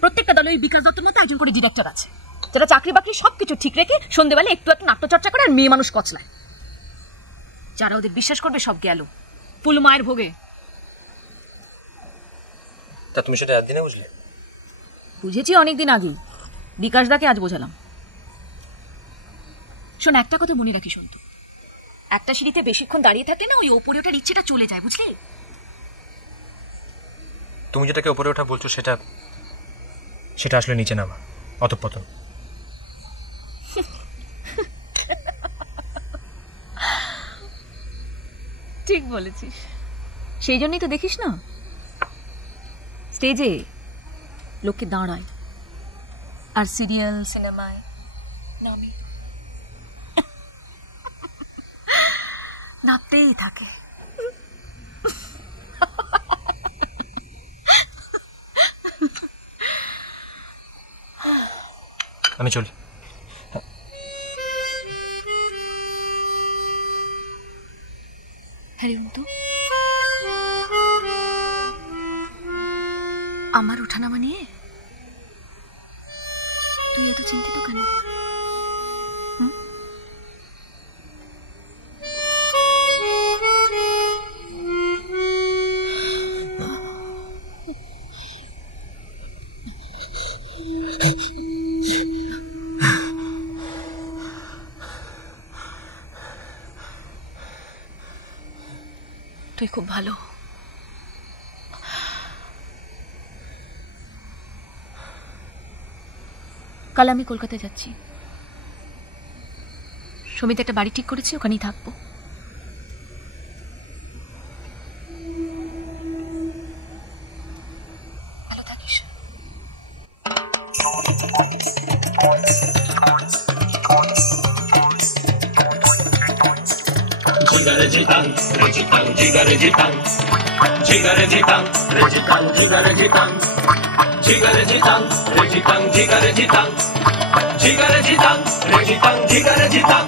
প্রত্যেকটা দলে ওই বিকাশ দত্তের মধ্যে একজন করে ডিরেক্টর আছে, যারা চাকরি বাকরি সবকিছু ঠিক রেখে সন্ধ্যেবেলা একটু একটু নাট্যচর্চা করে আর মেয়ে মানুষ কচলায়। যারা ওদের বিশ্বাস করবে সব গেল পুল মায়ের ভোগে। তা তুমি সেটা একদিনে বুঝলে? বুঝেছি অনেকদিন আগেই, বিকাশদাকে আজ বোঝালাম। শোন, একটা কথা মনে রাখি, শোন, একটা সিঁড়িতে বেশিক্ষণ দাঁড়িয়ে থাকলে না ওই ওপরে ওঠার ইচ্ছেটা চলে যায়, বুঝলি? তুমি যেটাকে ওপরে ওঠা বলছো সেটা সেটা আসলে নিচে নামা, অধঃপতন। ঠিক বলেছিস, সেই জন্যই তো দেখিস না স্টেজে লোককে দাঁড়ায় আর সিরিয়াল সিনেমায় নামে নাচতেই থাকে। আমি চলি। হ্যাঁ তো আমার ওঠানামা নিয়ে তুই এত চিন্তিত কেন? তুই খুব ভালো। কাল আমি কলকাতায় যাচ্ছি, সমিতি একটা বাড়ি ঠিক করেছি, ওখানেই থাকবো। ভালো থাকিস। জিগারে জিতাং রেজিতাং জিগারে জিতাং জিগারে জিতাং রেজিতাং জিগারে জিতাং জিগারে জিতাং রেজিতাং জিগারে জিতাং জিগারে জিতাং রেজিতাং জিগারে জিতাং।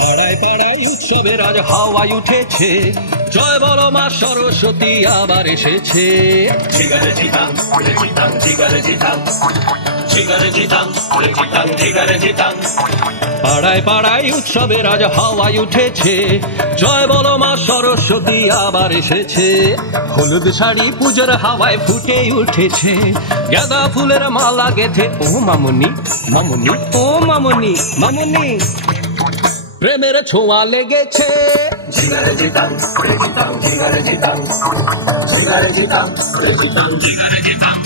পাড়ায় পাড়ায় উৎসবের আজ হাওয়ায় উঠেছে, জয় বলো মা সরস্বতী আবার এসেছে। জিগারে জিতাং রেজিতাং জিগারে জিতাং জিগারে জিতাং রেজিতাং জিগারে জিতাং। পাড়ায় পাড়ায় উৎসবের আজ হাওয়ায় উঠেছে, জয় বলো মা সরস্বতী আবার এসেছে। হলুদ শাড়ি পুজোর হাওয়ায় ফুটে উঠেছে, গাঁদা ফুলের মালা গেথে ও মামুনি মামুনি ও মামুনি মামুনি প্রেমের ছোঁয়া লেগেছে। জিগারে জিতাং রেজিতাং জিগারে জিতাং জিগারে জিতাং রেজিতাং জিগারে জিতাং।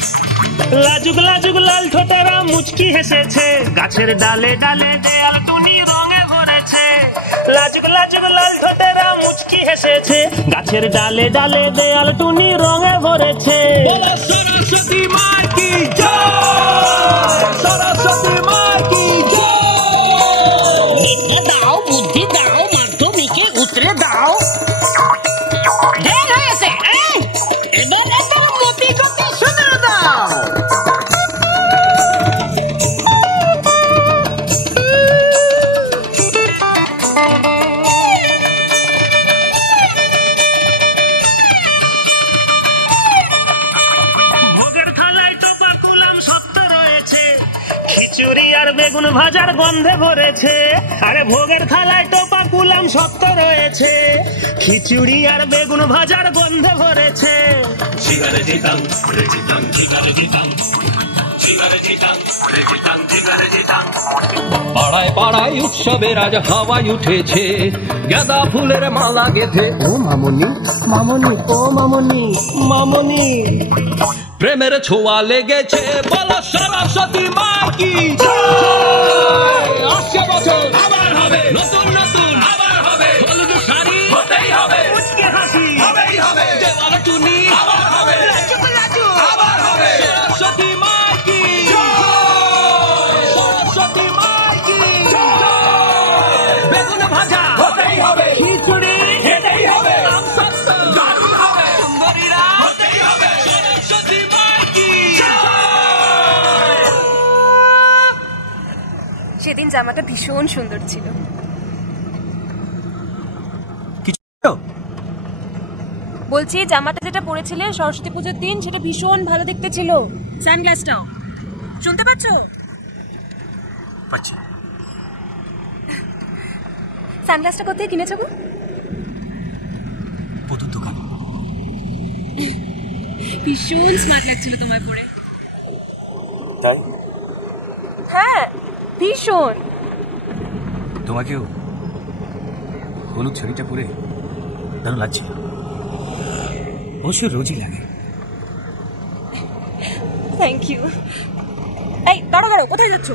লাজুক লাজুক লাল ঠোঁটেরা মুচকি হেসেছে, গাছের ডালে ডালে দেয়াল টুনি রঙে ভরেছে। লাজুক লাজুক লাল ঠোঁটেরা মুচকি হেসেছে, গাছের ডালে ডালে দেয়াল টুনি রঙে ভরেছে। সরস্বতী মা কি জয়, সরস্বতী মা কি জয়। দাও বুদ্ধি দাও, মাধ্যমিকে উতরে দাও। মতি কথা শুনে দাও। ভোগের থালায় টোপা কুলাম সত্য রয়েছে, খিচুড়ি আর বেগুন ভাজার গন্ধে ভরেছে। আরে ভোগের থালায় টোপা কুলাম সত্য রয়েছে, খিচুড়ি আর বেগুন ভাজার গন্ধে ভরেছে। জিগারে জিতাং রেজিতাং জিগারে জিতাং জিগারে পাড়ায় পাড়ায় উৎসবের আজ হাওয়ায় উঠেছে গাঁদা ফুলের মালা গেঁথে ও মামনি মামনি ও মামনি মামনি প্রেমের ছোঁয়া লেগেছে বলো সরস্বতী মা কি আসছে বছর আবার হবে নতুন নতুন আবার হবে হলুদ শাড়ি হতেই হবে মুচকি হাসি হবেই হবে দেওয়াল টুনি আবার হবে লাজু আবার হবে সরস্বতী মা কি সরস্বতী মা কি বেগুন ভাজা হতেই হবে খিচুড়ি খেতেই হবে দারুণ হবে সুন্দরীরা হতেই হবে সরস্বতী মা কি সেদিন জামাটা ভীষণ সুন্দর ছিল। বলছি জামাটা যেটা পরেছিলে সরস্বতী পুজোর দিন সেটা ভীষণ ভালো দেখতে ছিল। সানগ্লাসটাও শুনতে পাচ্ছ? পাচ্ছি। সানগ্লাসটা কোথায় কিনেছো গো? পুতুর দোকান। ভীষণ স্মার্ট লাগছিল তোমায় পরে। তাই? হ্যাঁ ভীষণ। তোমাকেও হলুদ শাড়িটা পরে দারুণ লাগছিল। অবশ্য রোজই লাগে। Thank you. এই দাঁড়াও দাঁড়াও, কোথায় যাচ্ছ?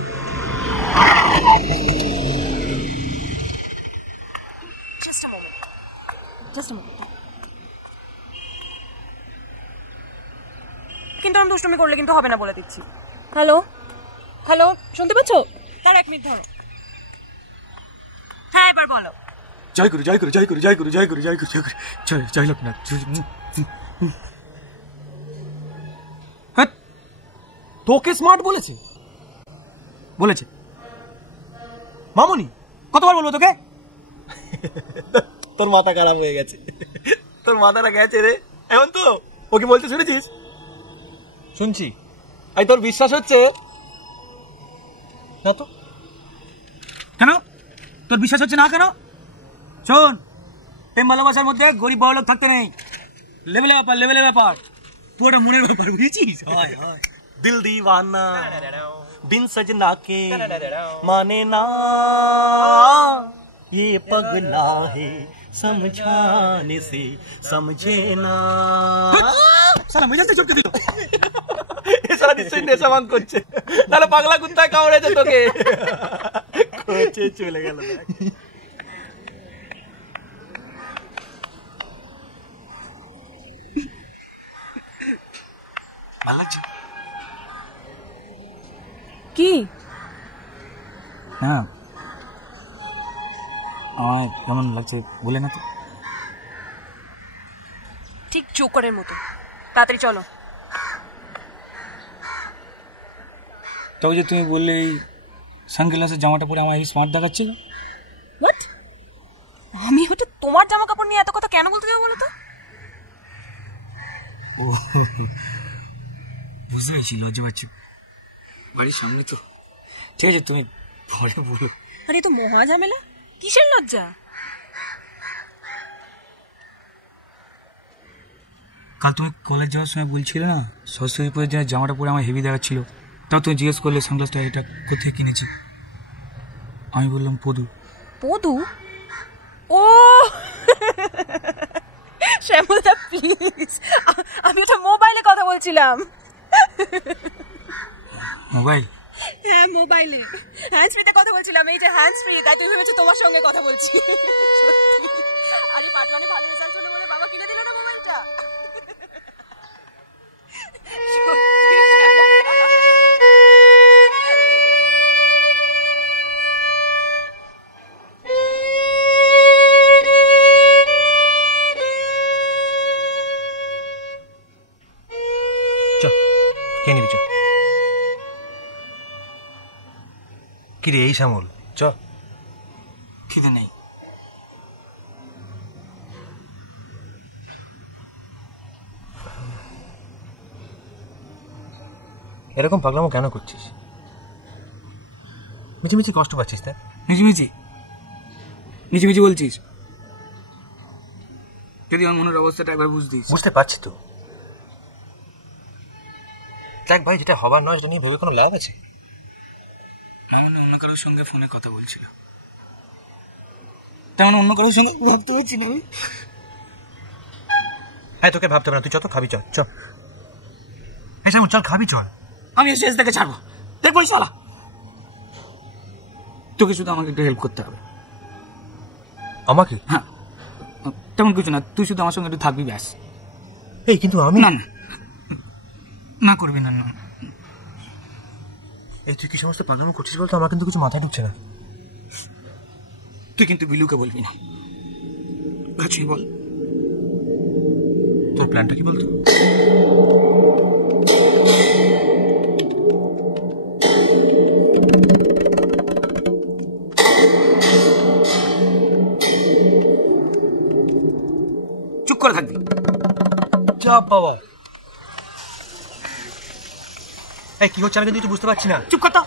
কিন্তু আমি দুষ্টুমি করলে কিন্তু হবে না বলে দিচ্ছি। হ্যালো হ্যালো, শুনতে পাচ্ছ? তার 1 মিনিট ধরো। হ্যাঁ এবার বলো। জয় গুরু জয় গুরু জয় গুরু জয় গুরু জয় গুরু জয় গুরু জয় গুরু জয় জয় লোকনাথ। তোকে স্মার্ট বলেছে? বলেছে। মামুনি কতবার বলবো তোকে? তোর মাথা খারাপ হয়ে গেছে, তোর মাথাটা গেছে রে। এমন তো ও কি বলতে শুনেছিস? শুনছি। আই তোর বিশ্বাস হচ্ছে না তো? কেন তোর বিশ্বাস হচ্ছে না কেন? শোন, প্রেম ভালোবাসার মধ্যে গরিব বড় লোক থাকতে নেই। লেভেলের ব্যাপার, লেভেলের ব্যাপার। তুই ওটা মনের ব্যাপার, বুঝেছিস? হয় হয়। दिल दीवाना बिन सजना के माने ना, ये पगला है समझाने से समझे ना। সালা মেজাজটা চটকে দিল। এ সালা নিশ্চয়ই নেশা ভাঙ করছে, তাহলে পাগলা কুত্তায় কামড়েছে তোকে। কোচে চলে গেল। ভালো লাগছে কি? না আমায় কেমন লাগছে বলে না তো। ঠিক জোকারের মতো। তাড়াতাড়ি চলো। তবে যে তুমি বললে এই সানগ্লাসের জামাটা পরে আমার এই স্মার্ট দেখাচ্ছে। হোয়াট? আমি হয়তো তোমার জামা কাপড় নিয়ে এত কথা কেন বলতে যাবো বলো তো? ও বুঝতে পেরেছি, লজ্জা পাচ্ছি। বাড়ির সামনে তো। ঠিক আছে তুমি পরে বলো। আরে তো মহা ঝামেলা, কিসের লজ্জা? কাল তুমি কলেজ যাওয়ার সময় বলছিলে না সরস্বতী পুজোর জন্য জামাটা পরে আমার হেভি দেখাচ্ছিল। তাও তুমি জিজ্ঞেস করলে সানগ্লাসটা এটা কোথায় কিনেছি। আমি বললাম পদু। পদু? ও শ্যামলদা প্লিজ, আমি এটা মোবাইলে কথা বলছিলাম। মোবাইল? হ্যাঁ মোবাইলে হ্যান্ডস ফ্রিতে কথা বলছিলাম। এই যে হ্যান্ডস ফ্রি, তাই তুমি ভেবেছো তোমার সঙ্গে কথা বলছি। আরে পাটওয়ানে ভালো রেজাল্ট হলো বলে বাবা কিনে দিল না মোবাইলটা। কে নিবি? চ কি রে এই শ্যামল, চ। খিদে নেই। এরকম পাগলামো কেন করছিস? মিছিমিছি কষ্ট পাচ্ছিস তাই? মিছিমিছি মিছিমিছি বলছিস? যদি আমার মনের অবস্থাটা একবার বুঝতিস। বুঝতে পারছি তো, দেখ ভাই, যেটা হবার নয় সেটা নিয়ে ভেবে কোনো লাভ আছে? মামনি অন্য কারোর সঙ্গে ফোনে কথা বলছিল, তেমন অন্য কারোর সঙ্গে ভাবতে পারছি না আমি। হ্যাঁ, তোকে ভাবতে হবে না, তুই চল খাবি, চল চল চল খাবি চল। আমি শেষ থেকে ছাড়বো, দেখবো শালা। তোকে শুধু আমাকে একটু হেল্প করতে হবে। আমাকে? হ্যাঁ, তেমন কিছু না, তুই শুধু আমার সঙ্গে একটু থাকবি ব্যাস। এই কিন্তু আমি না না করবি না। এই তুই কি সমস্ত পাগলামি করছিস বলতো? আমার কিন্তু কিছু মাথায় ঢুকছে না। তুই কিন্তু বিলুকে বলবি না, ভাবছি বল তোর প্ল্যানটা কি বলতো? চুপ করে থাকবি। চাপ বাবা। এই কি হচ্ছে আমি কিন্তু বুঝতে পারছি না। চুপ কর তো।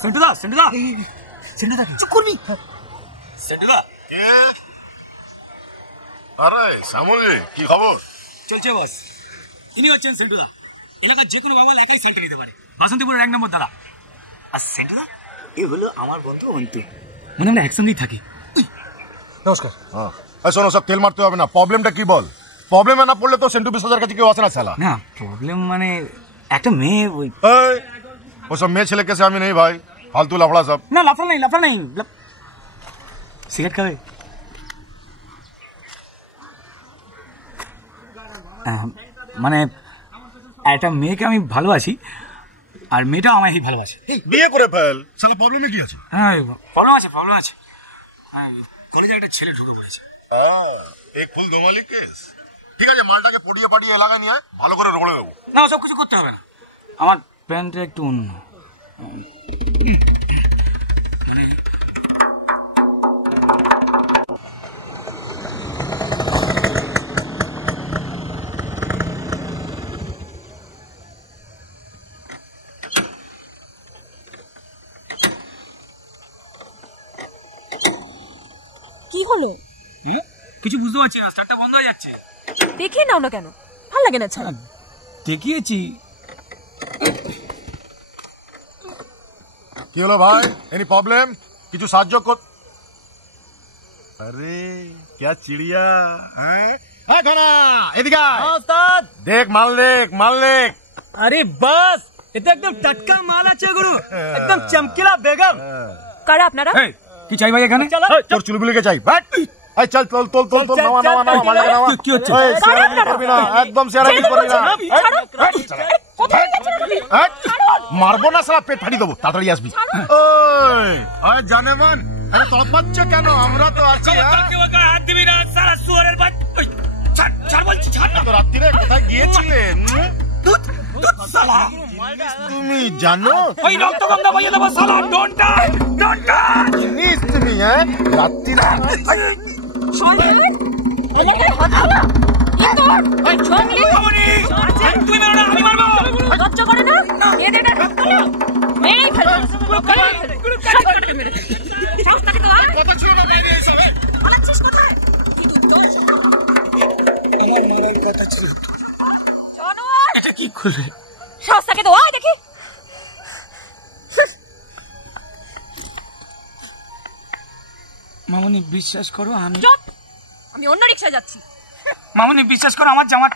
সেন্টুদা চুপ করবি। সেন্টুদা, আরে শ্যামলি, কি খবর? চলছে বস। ইনি হচ্ছেন সেন্টুদা, এলাকার যে কোনো বাবা একাই সাল্টে দিতে পারে, বাসন্তীপুরের 1 নম্বর দাদা। আর সেন্টুদা এ হলো আমার বন্ধু অন্তু, মানে আমরা একসঙ্গেই থাকি। নমস্কার। শোনো, সব তেল মারতে হবে না। প্রবলেমটা কি বল? প্রবলেমে না পড়লে তো সেন্টু বিশ্বজার কাছে কেউ আসে না শালা। না প্রবলেম মানে একটা মেয়ে, ওই ওসব মেয়ে ছেলে কেসে আমি নেই ভাই, ফালতু লাফড়া সব। না লাফড়া নেই। সিগারেট খাবে? মানে একটা মেয়েকে আমি ভালোবাসি, আর মেয়েটাও আমায় ভালোবাসে। বিয়ে করে ফেল শালা, প্রবলেমে কি আছে? হ্যাঁ প্রবলেম আছে। কলেজে একটা ছেলে ঢুকে পড়েছে। এক ফুল দোমালি কেস। ঠিক আছে, মালটাকে পড়িয়ে পাড়িয়ে এলাকায় নিয়ে ভালো করে রগড়ে দেবো। না সব কিছু করতে হবে না, আমার প্যান্টটা একটু অন্য। কি হলো? কিছু বুঝতে পারছি না, স্টার্টটা বন্ধ হয়ে যাচ্ছে। দেখে নাও না কেন? ভালো লাগে না ছাড়া। দেখিয়েছি। কি হলো ভাই, এনি প্রবলেম? কিছু সাহায্য কর। আরে क्या चिड़िया हैं? घना এদিকে ওস্তাদ দেখ, মাল দেখ। আরে বাস, এটা একদম টাটকা মাল আছে গুরু, একদম চমকিলা বেগম। কারা আপনারা? কি চাই ভাই এখানে? তোর চুলগুলিকে চাই। এই চল নাওয়া নাওয়া। কি হচ্ছে? একদম শেয়ারামি করবি না। মারবো না সারা, পেট ফাটি দেবো। তাড়াতাড়ি আসবি। ওই জানেমান, আরে তড়পাচ্ছ কেন? আমরা তো আছি। হাত দিবি না সারা সুয়ারের বাচ্চা। ছাড় বলছি, ছাড়। তো রাত্রিরে কোথায় গিয়েছিলেন? তুমি জানো ওই রক্তগঙ্গা বইয়ে দেবো সালা। Don't touch. জিনিস তুমি রাত্রিরে তুই মেরো না, আমি মারবো। লজ্জা করে না? এটা কি করবে? সাহসটাকে তো আয় দেখি। মামনি বিশ্বাস করো, আমি অন্য রিক্সায় যাচ্ছি। মামনি বিশ্বাস করো, আমার জামা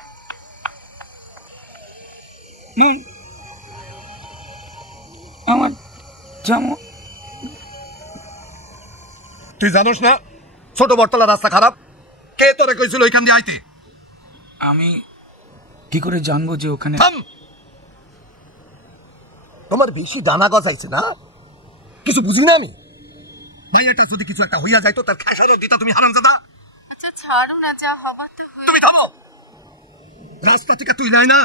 তুই জানোস না ছোট বটতলা রাস্তা খারাপ? কে তোরে কইছিল ওইখান দিয়ে আইতে? আমি কি করে জানবো যে ওখানে? তোমার বেশি ডানা গজাইছে না? কিছু বুঝি না আমি। মাইয়াটা যদি কিছু একটা হইয়া যায় তো তার খেসারত দিতা তুমি হারামজাদা। আচ্ছা ছাড়ো না, যা হবার তো হয়ে। তুমি থামো। রাস্তা থেকে তুই নাই না,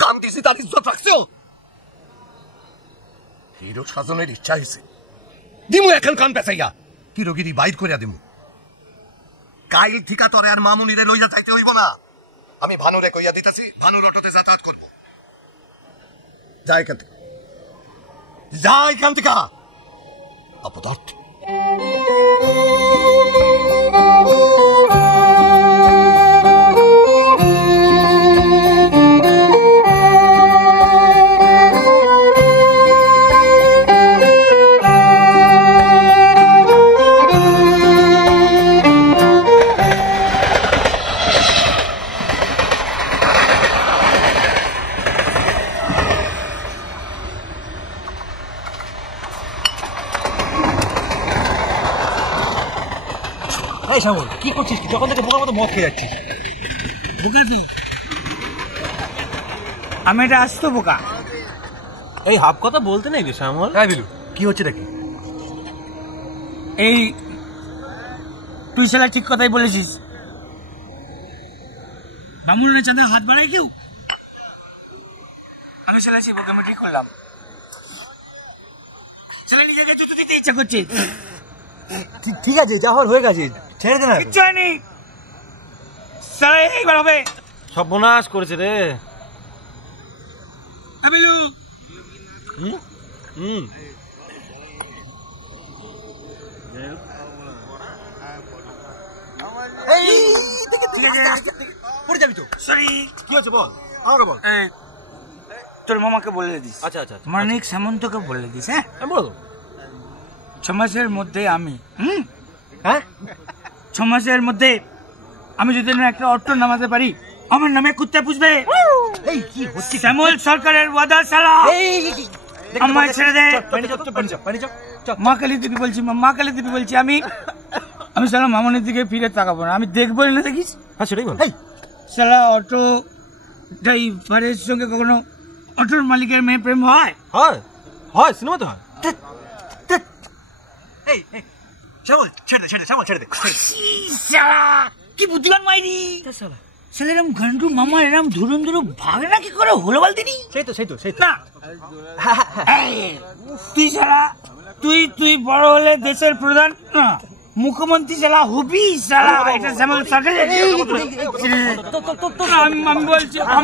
কাম দিছি তার ইজ্জত রাখছো। হিরো সাজনের ইচ্ছা হয়েছে, দিমু এখন কান পেছাইয়া হিরোগিরি বাইর করিয়া দিমু। কাইল থিকা তোরে আর মামুনিরে লইয়া যাইতে হইব না। আমি ভানুরে কইয়া দিতেছি, ভানুর অটোতে যাতায়াত করবো। যা এখান থেকে, যা এখান থেকে। অপদার্থ। এই শ্যামল কি করছিস যখন থেকে বোকার মতো মদ খেয়ে যাচ্ছিস? আমি এটা আসতো বোকা। এই হাফ কথা বলতে নেই রে শ্যামল। হ্যাঁ বিলু, কি হচ্ছে নাকি? এই তুই শালা ঠিক কথাই বলেছিস। বামুনের চাঁদে হাত বাড়ায় কেউ? আমি শালা শিবকে আমি ঠিক করলাম। শালা নিজেকে জুতো দিতে ইচ্ছা করছে। ঠিক আছে, যা হওয়ার হয়ে গেছে, ছেড়ে দে না। কিচ্ছু হয়নি, শালা এইবার হবে। সর্বনাশ করেছে রে বিলু। পড়ে যাবি তো। সরি, কি হচ্ছে বল, আমাকে বল। তোর মামাকে বলে দিস। আচ্ছা আচ্ছা, মানিক সামন্তকে বলে দিস। হ্যাঁ বলো। 6 মাসের মধ্যে আমি 6 মাসের মধ্যে আমি যদি না একটা অটো নামাতে পারি, আমার নামে কুত্তা পুষবে। এই কি হচ্ছে? শ্যামল সরকারের ওয়াদা শালা। আমায় ছেড়ে দে। মা কালী দেবী বলছি, মা কালী দেবী বলছি, আমি শালা মামনের দিকে ফিরে তাকাবো না। আমি দেখবো না, দেখিস। হ্যাঁ সেটাই বল। শালা অটো ড্রাইভারের সঙ্গে কখনো অটোর মালিকের মেয়ে প্রেম হয়? হয়, সিনেমা তো হয়। শ্যামল ছেড়ে দে, শ্যামল ছেড়ে দে। কি বুদ্ধিমান মাইরি শালা, এরম ঘন্টু মামা এরম ধুরুম ধুরু ভাগে না কি করে হলো বলতিনি? সেই তো না তুই শালা, তুই বড় হলে দেশের প্রধান মুখ্যমন্ত্রী শালা হবি শালা। এটা শ্যামল সরকারের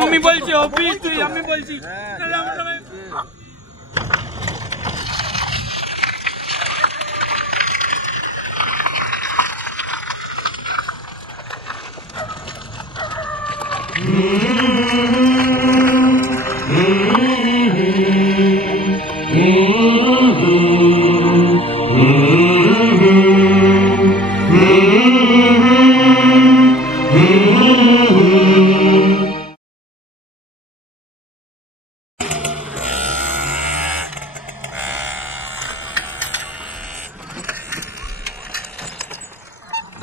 আমি বলছি হবি তুই, আমি বলছি।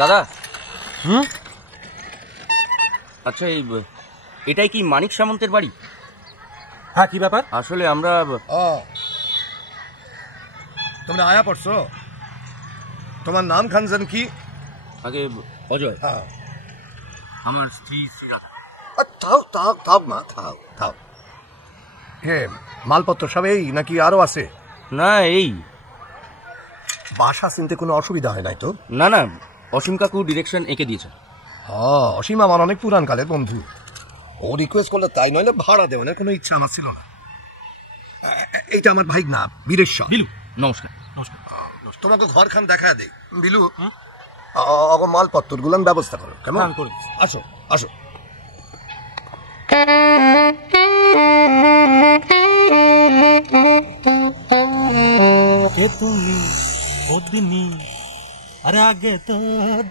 দাদা, আচ্ছা এটাই কি মানিক সামন্তের বাড়ি? হ্যাঁ, কি ব্যাপার? আসলে আমরা তোমরা আয়া পড়ছো? তোমার নাম খানজান কি? আগে অজয়। হ্যাঁ, আমার স্ত্রী শ্রীরাধা। থাও মা, থাও। মালপত্র সব এই নাকি আরো আছে? না, এই বাসা চিনতে কোনো অসুবিধা হয় নাই তো? না, অসীম কাকু ডিরেকশন এঁকে দিয়েছে। অসীম আমার অনেক পুরান কালের বন্ধু। ও রিকোয়েস্ট করলে তাই, নইলে ভাড়া দেওয়ার কোনো ইচ্ছা আমার ছিল না। এইটা আমার ভাই না, বীরেশ্বর। বিলু, নমস্কার। তোমাকে ঘরখান দেখা দে বিলু। মালপত্র গুলান ব্যবস্থা করো, কেমন? আসো। তুমি ওদিনী আর আগে তো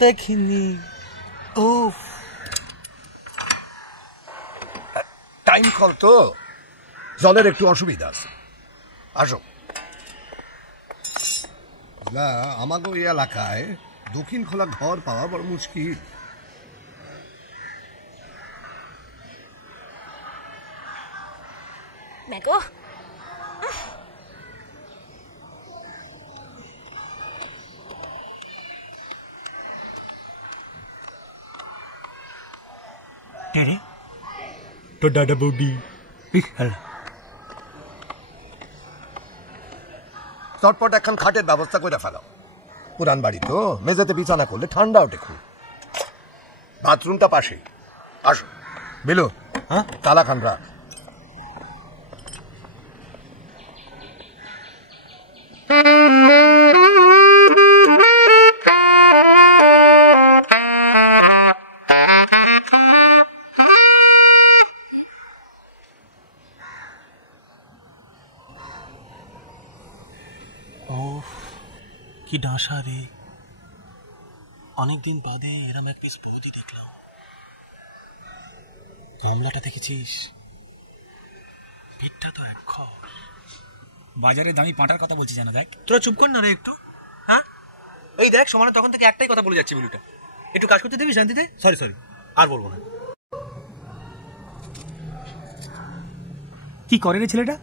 দেখিনি। ও টাইম কল তো, জলের একটু অসুবিধা আছে। আসো। আমাকে এই এলাকায় দক্ষিণ খোলা ঘর পাওয়া বড় মুশকিল। তো দাদা বৌদি চটপট এখন খাটের ব্যবস্থা করে ফেলাও। পুরান বাড়ি তো, মেঝেতে বিছানা করলে ঠান্ডা ওঠে খুব। বাথরুমটা পাশে। আসো বিলু। তালা খান রাখ। কি ডাঁসা রে, অনেকদিন বাদে এরম এক পিস বৌদি দেখলাম। গামলাটা দেখেছিস? পেটটা তো এক বাজারে দামি পাঁটার কথা বলছি জানা। দেখ তোরা চুপ কর না রে একটু। হ্যাঁ, এই দেখ সমানে তখন থেকে একটাই কথা বলে যাচ্ছে বিলুটা, একটু কাজ করতে দিবি শান্তিতে? সরি আর বলবো না। কি করে রে ছেলেটা?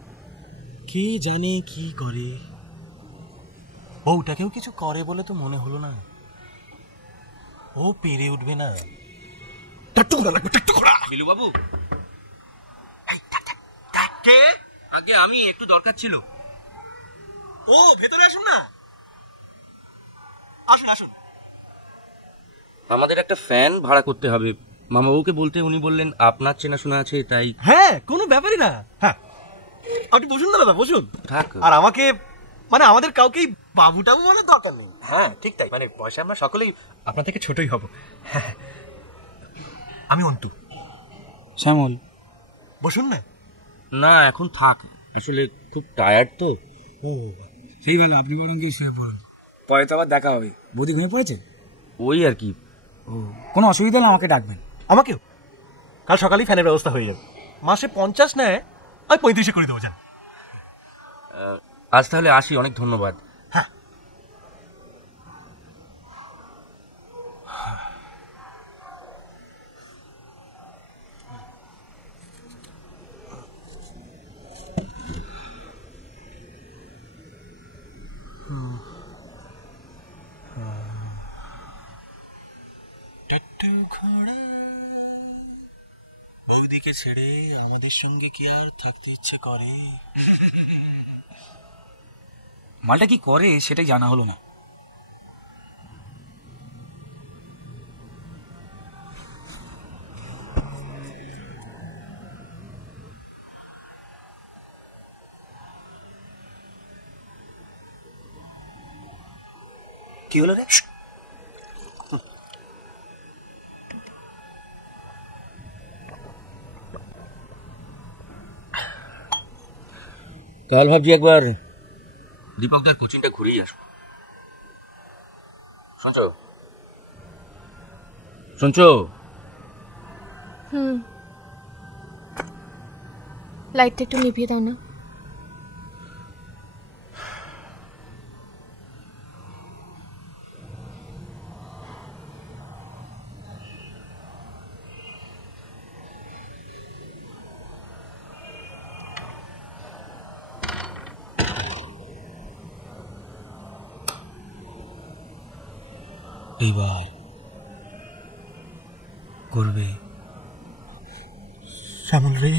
কি জানে কি করে। বউটাকেও কিছু করে বলে তো মনে হলো না। ও পেরে উঠবে না। টাট্টু করা লাগবে, টাট্টু করা। বিলু বাবু, কে? আগে আমি একটু দরকার ছিল। ও ভেতরে আসুন না। আসুন। আমাদের একটা ফ্যান ভাড়া করতে হবে। মামাবাবুকে বলতে উনি বললেন আপনার চেনাশোনা আছে, তাই। হ্যাঁ, কোনো ব্যাপারই না। হ্যাঁ, আপনি বসুন না দাদা, বসুন। আর আমাকে মানে আমাদের কাউকেই বাবু টাবু বলার দরকার নেই। হ্যাঁ ঠিক তাই, মানে বয়সে আমরা সকলেই আপনার থেকে ছোটই হব। হ্যাঁ, আমি অন্তু। শ্যামল। বসুন না। না, এখন থাক, আসলে খুব টায়ার্ড তো। ও সেই ভালো, আপনি বরং কি শুয়ে পড়ুন, পরে তো আবার দেখা হবে। বৌদি ঘুমিয়ে পড়েছে? ওই আর কি। ও কোনো অসুবিধা হলে আমাকে ডাকবেন। আমাকেও? কাল সকালেই ফ্যানের ব্যবস্থা হয়ে যাবে। মাসে 50 নেয়, আমি 35 করে দেবো। যান। আজ তাহলে আসি, অনেক ধন্যবাদ। হ্যাঁ। বৌদিকে ছেড়ে আমাদের সঙ্গে কি আর থাকতে ইচ্ছে করে? মালটা কি করে সেটাই জানা হলো না। কি হলো রে? কাল ভাবছি একবার দীপকদার কোচিংটা ঘুরেই আসবো। শুনছো? লাইটটা একটু নিভিয়ে দাও না। এইবার করবে শ্যামল রে।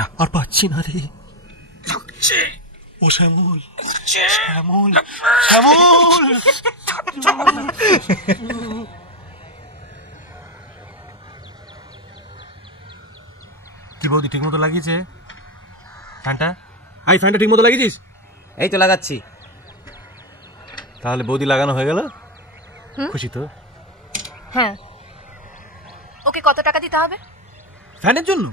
না আর পাচ্ছি না রে। ও শ্যামল, শ্যামল, শ্যামল। কি বৌদি ঠিক মতো লাগিয়েছে ফ্যানটা? ফ্যানটা ঠিক মতো লাগিয়েছিস? এই তো লাগাচ্ছি। তাহলে বৌদি লাগানো হয়ে গেল? খুশি তো? হ্যাঁ। ওকে কত টাকা দিতে হবে ফ্যানের জন্য?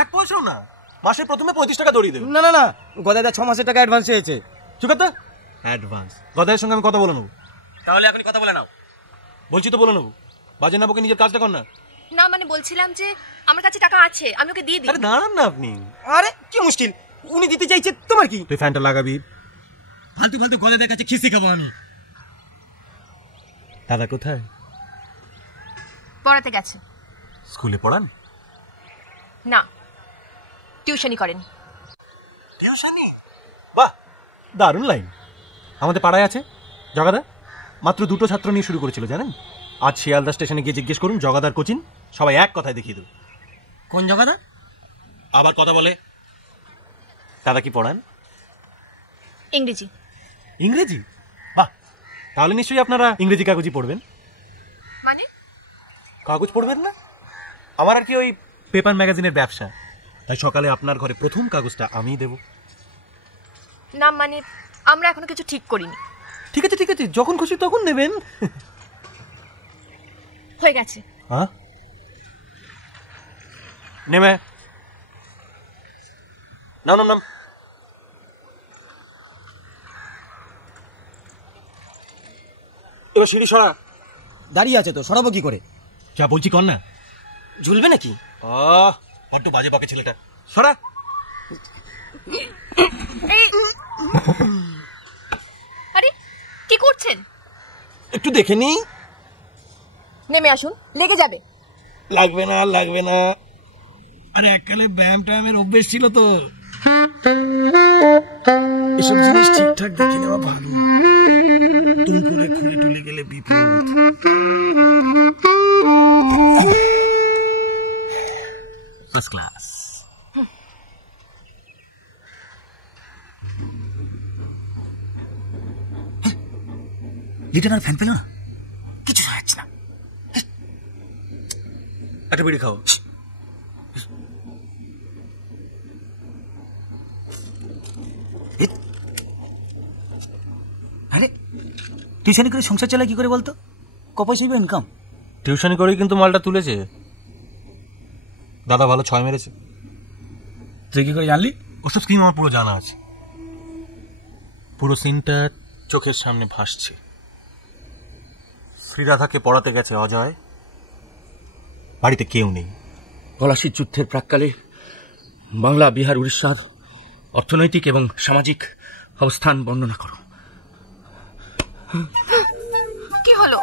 1 পয়সাও না। মাসে প্রথমে 35 টাকা দড়িয়ে দেবে। না, গদাইদা 6 মাসের টাকা অ্যাডভান্স চেয়েছে। চুপ কর তো। অ্যাডভান্স? গদাইয়ের সঙ্গে আমি কথা বলে নেবো। তাহলে এখনই কথা বলে নাও। বলছি তো বলে নেবো। বাজে না বকে নিজের কাজটা কর না। না মানে বলছিলাম যে আমার কাছে টাকা আছে, আমি ওকে দিয়ে দিই। আরে দাঁড়ান না আপনি। আরে কি মুশকিল, উনি দিতে চাইছে, তোমার কি? তুই ফ্যানটা লাগাবি। ফালতু গদাইদার কাছে খিস্তি খাবো আমি। দাদা কোথায়? পড়াতে গেছে। স্কুলে পড়ান? না, টিউশনি করেন। টিউশনি? বাহ, দারুণ লাইন। আমাদের পাড়ায় আছে জগাদা, মাত্র 2টো ছাত্র নিয়ে শুরু করেছিল জানেন। আজ শিয়ালদা স্টেশনে গিয়ে জিজ্ঞেস করুন জগাদার কোচিং, সবাই এক কথায় দেখিয়ে দেবে। কোন জগাদা? আবার কথা বলে। দাদা কি পড়ান? ইংরেজি। ইংরেজি? বাহ, তাহলে নিশ্চয়ই আপনারা ইংরেজি কাগজই পড়বেন। মানে? কাগজ পড়বেন না? আমার আর কি ওই পেপার ম্যাগাজিনের ব্যবসা, তাই সকালে আপনার ঘরে প্রথম কাগজটা আমিই দেব। না মানে আমরা এখনো কিছু ঠিক করিনি। ঠিক আছে, যখন খুশি তখন নেবেন। হয়ে গেছে। হ্যাঁ, নেমে নাম। এবার সিঁড়ি সরা। দাঁড়িয়ে আছে তো, সরাবো কি করে? যা বলছি কর না। ঝুলবে নাকি? বড্ড বাজে বকে ছেলেটা। সরা। একটু দেখে নি। নেমে আসুন, লেগে যাবে। লাগবে না লাগবে না, আরে এককালে ব্যায়াম ট্যায়ামের অভ্যেস ছিল তো, এসব জিনিস ঠিকঠাক দেখে নেওয়া ভালো। তুম করে খুলে টুলে গেলে বিপদ। First class. লিটন আর ফ্যান পেল না, কিছু শোনা যাচ্ছে না। একটা বিড়ি খাও। আরে টিউশনি করে সংসার চালায় কি করে বলতো? ক পয়সা ইনকাম? টিউশনি করেই কিন্তু মালটা তুলেছে। দাদা ভালো ছয় মেরেছে। তুই কি করে জানলি? ওসব স্কিম আমার পুরো জানা আছে। পুরো সিনটা চোখের সামনে ভাসছে। শ্রীরাধাকে পড়াতে গেছে অজয়, বাড়িতে কেউ নেই। পলাশির যুদ্ধের প্রাক্কালে বাংলা, বিহার, উড়িষ্যার অর্থনৈতিক এবং সামাজিক অবস্থান বর্ণনা করো। কি হলো?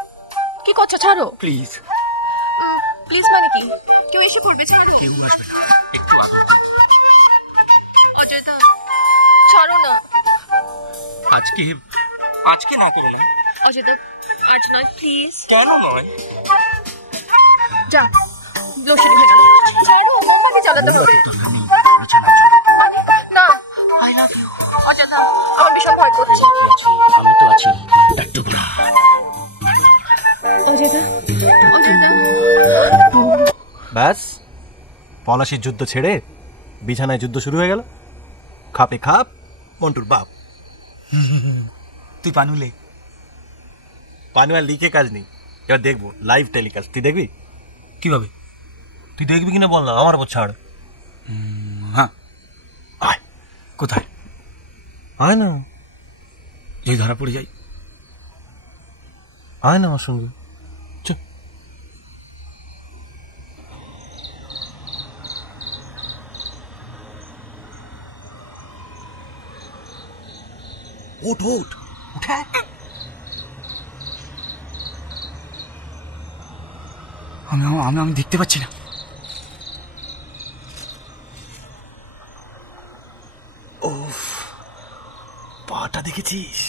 কি করছো? ছাড়ো প্লিজ। প্লিজ মানে কি? কেউ এসে পড়বে, ছাড়ো। কেউ আসবে না। অজয় দা ছাড়ো না। আজকে না করে না। অজয় দা আজ নয় প্লিজ। কেন নয়? যা লোশন হয়ে গেল। ছাড়ো, মোমবাতি জ্বালাতে হবে। না, আই লাভ ইউ। অজয় দা আমার ভীষণ ভয় করছে। আমি তো আছি একটু। অজয় দা, অজয় দা। ব্যাস, পলাশির যুদ্ধ ছেড়ে বিছানায় যুদ্ধ শুরু হয়ে গেল। খাপে খাপ মন্টুর বাপ। তুই পানুলে। পানুয়ার লিখে কাজ নেই, এবার দেখবো লাইভ টেলিকাস্ট। তুই দেখবি? কিভাবে? তুই দেখবি কিনা বল না, আমার উপর ছাড়। হ্যাঁ, আয়। কোথায়? আয় না। যদি ধরা পড়ে যাই? আয় না আমার সঙ্গে। ওঠ ওঠ উঠে। আমি দেখতে পাচ্ছি না। ওফ, পাটা দেখেছিস?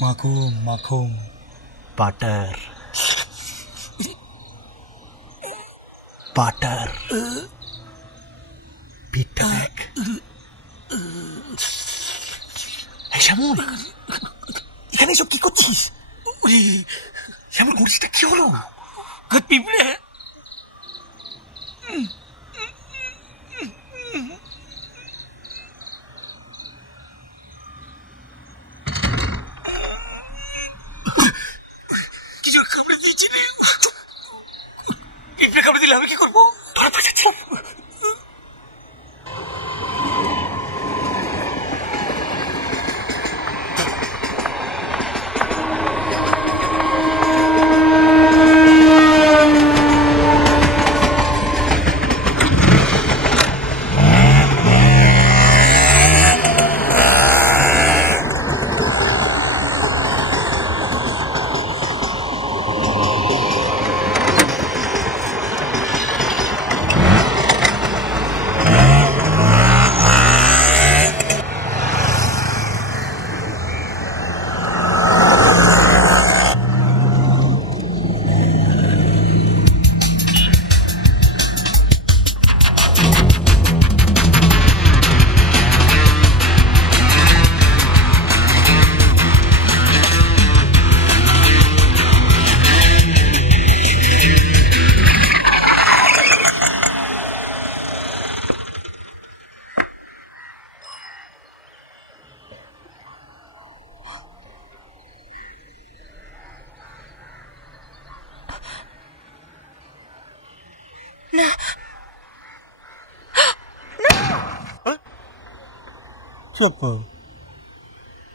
মাখুম মাখুম বাটার বাটার পিঠটা দেখ। শ্যামল, এখানে সব কি করছিস? শ্যামল, করছিসটা কি হলো? পিঁপড়ে। কিছু কামড়ে দিয়েছি রে। পিঁপড়ে কামড়ে দিলে আমি কি করবো? ধরা পড়ে যাচ্ছিলাম।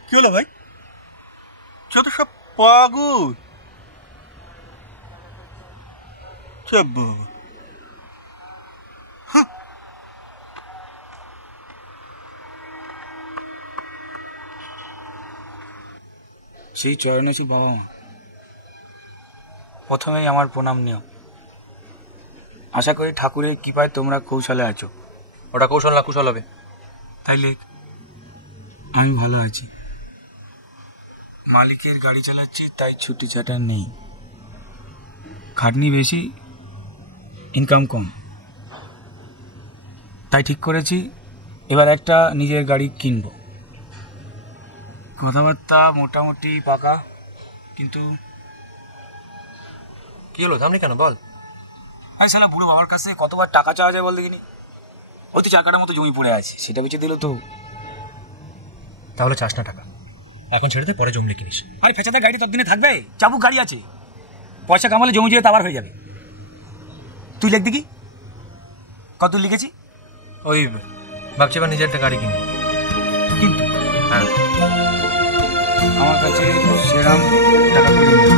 কি হলো ভাই? যত সব পাগল। সেই চরণে বাবা মা, প্রথমেই আমার প্রণাম নিও। আশা করি ঠাকুরের কৃপায় তোমরা কৌশলে আছো। ওটা কৌশল না কুশল হবে। তাইলে আমি ভালো আছি। মালিকের গাড়ি চালাচ্ছি, তাই ছুটি ছাটা নেই। খাটনি বেশি, ইনকাম কম, তাই ঠিক করেছি এবার একটা নিজের গাড়ি কিনবো। কথাবার্তা মোটামুটি পাকা, কিন্তু কি হলো থামলি কেন বল? শালা বুড়ো বাবার কাছে কতবার টাকা চাওয়া যায় বল দেখিনি? ওই তো 4 কাঠার মতো জমি পড়ে আছে, সেটা বেচে দিল তো। তাহলে চাস না টাকা, এখন ছেড়ে দে, পরে জমি কিনিস। আরে ফেচাতে গাড়ি ততদিনে থাকবে? চাবুক গাড়ি আছে, পয়সা কামালে জমি জুড়ে আবার হয়ে যাবে। তুই লিখ দেখি কত লিখেছি। ওই ভাবছি এবার নিজের একটা গাড়ি কিনবো। কিন্তু হ্যাঁ, আমার কাছে সেরাম টাকা করে নেই।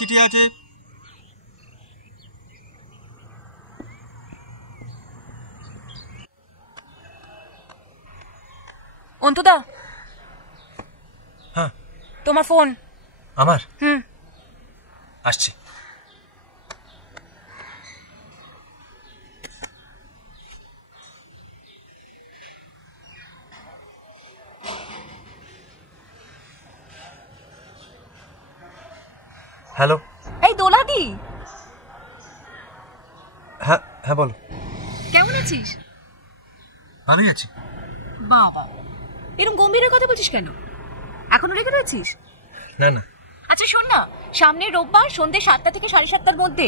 চিঠি আছে। অন্তুদা, হ্যাঁ তোমার ফোন। আমার? আসছি। হ্যালো। এই দোলাদি। হ্যাঁ হ্যাঁ বলো। কেমন আছিস? ভালোই আছি। বাবা, এরকম গম্ভীরের কথা বলছিস কেন? এখনো রেখে রয়েছিস? না না। আচ্ছা শোন না, সামনের রোববার সন্ধ্যে 7টা থেকে 7:30টার মধ্যে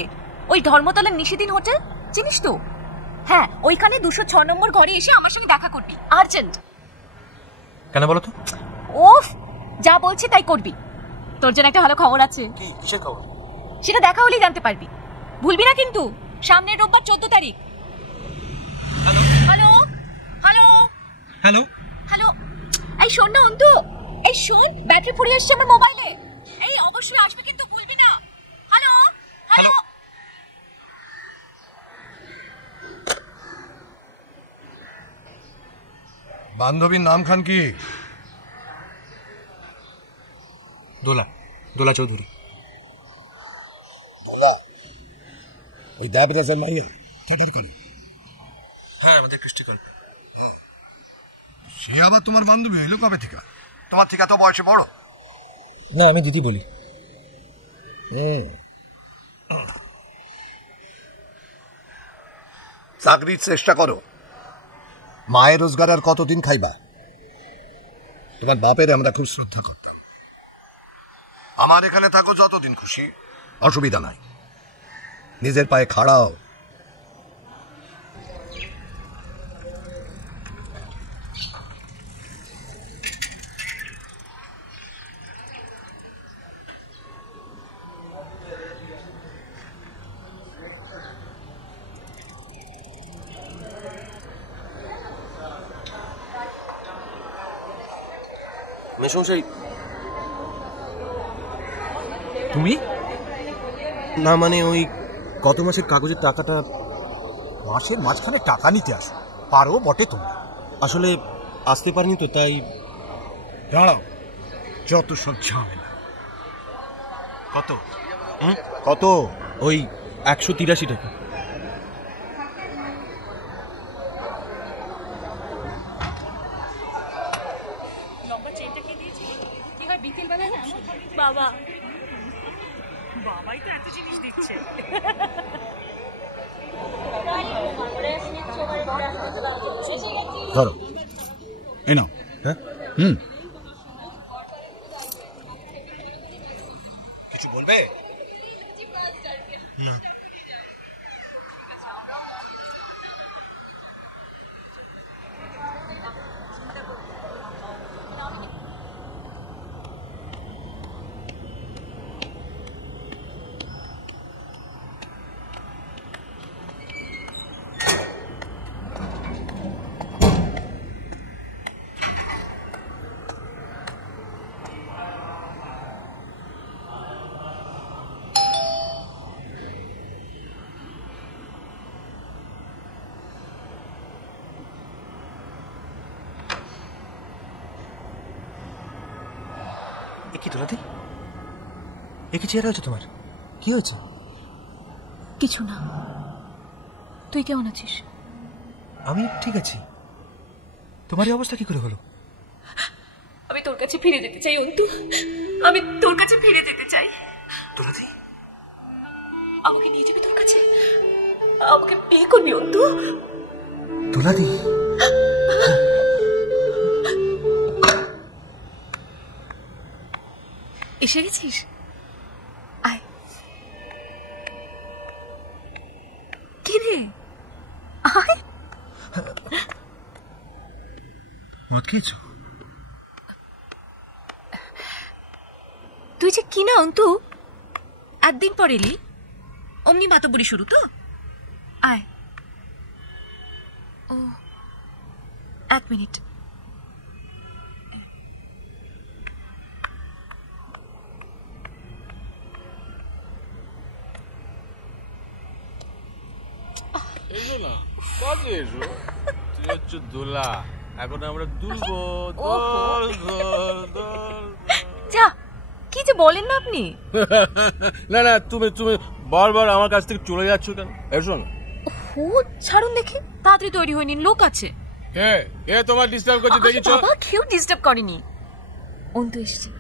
ওই ধর্মতলার নিশিদিন হোটেল চিনিস তো? হ্যাঁ, ওইখানে 206 নম্বর ঘরে এসে আমার সঙ্গে দেখা করবি, আর্জেন্ট। কেন বলো তো? ওফ, যা বলছি তাই করবি। তোর জন্য একটা ভালো খবর আছে। কি? কিসের খবর? সেটা দেখা হলেই জানতে পারবি। ভুলবি না কিন্তু। সামনের রোববার 14 তারিখ। Hello hello hello hello hello. এই শোন না অন্তু, এই শোন, ব্যাটারি ফুরিয়ে আসছে আমার মোবাইলে। এই অবশ্যই আসবে কিন্তু ভুলবি না। Hello hello. বান্ধবীর নাম খান কি? দোলা, দোলা চৌধুরী। ওই দেবরাজের মাইয়া থিয়েটার করি। হ্যাঁ, আমাদের কৃষ্টিকল। সে আবার তোমার বান্ধবী হইলো কবে থেকে? তোমার থেকে এত বয়সে বড়? না, আমি দিদি বলি। চাকরির চেষ্টা করো। মায়ের রোজগার আর কতদিন খাইবা? তোমার বাপের আমরা খুব শ্রদ্ধা করতাম। আমার এখানে থাকো যতদিন খুশি, অসুবিধা নাই। নিজের পায়ে খাড়াও। মেশংশাই তুমি? না, মানে ওই গত মাসের কাগজের টাকাটা। মাসের মাঝখানে টাকা নিতে আসো, পারো বটে তোমরা। আসলে আসতে পারিনি তো, তাই। দাঁড়াও, যত সব ঝামেলা। কত? কত? ওই 183 টাকা। বাবা, বাবাই তো এত জিনিস দিচ্ছে। ধরো, এই নাও। হ্যাঁ, কিছু বলবে? কি তোলাদি? একই চেহারা হয়েছে তোমার, কি হয়েছে? কিছু না। তুই কেমন আছিস? আমি ঠিক আছি। তোমারই অবস্থা কি করে হলো? আমি তোর কাছে ফিরে যেতে চাই অন্তু, আমি তোর কাছে ফিরে যেতে চাই। তোলাদি, আমাকে নিয়ে যাবি তোর কাছে, আমাকে বিয়ে করবি অন্তু? তোলাদি, এসে গেছিস? আয়। কি রে, আয়। মদ খেয়েছো? তুই যে কি না অন্তু, একদিন পর এলি, অমনি মাতব্বরি শুরু তো। আয়। ও, 1 মিনিট। এসো না, কাজে এসো। তুই হচ্ছে দোলা, এখন আমরা দুলবো। দোল দোল দোল। যা, কি যে বলেন না আপনি। না না, তুমি তুমি বারবার আমার কাছ থেকে চলে যাচ্ছ কেন? এসো না। ও ছাড়ুন দেখি, তাড়াতাড়ি তৈরি হয়ে নিন, লোক আছে। কে কে তোমার ডিস্টার্ব করছে দেখিছো? বাবা, কেউ ডিস্টার্ব করেনি। অন্তু এসেছে।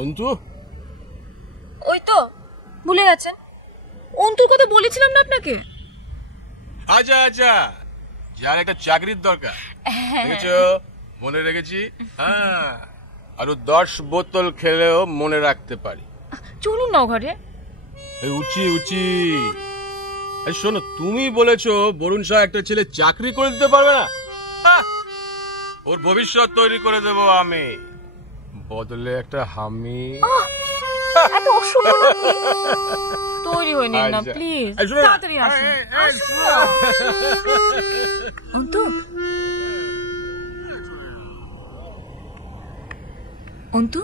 অন্তু? ওই তো, ভুলে গেছেন? অন্তুর কথা বলেছিলাম না আপনাকে। আচ্ছা আচ্ছা, যার একটা চাকরির দরকার, দেখেছো? মনে রেখেছি। হ্যাঁ, আরো 10 বোতল খেলেও মনে রাখতে পারি। চলুন না ঘরে। উচি উচি। শোনো, তুমি বলেছো বরুণ শাহ একটা ছেলে চাকরি করে দিতে পারবে না। ওর ভবিষ্যৎ তৈরি করে দেব আমি, বদলে একটা হামি। এত অশুভ তৈরি হয়ে নিন না প্লিজ, তাড়াতাড়ি আসুন। অন্তু, অন্তু,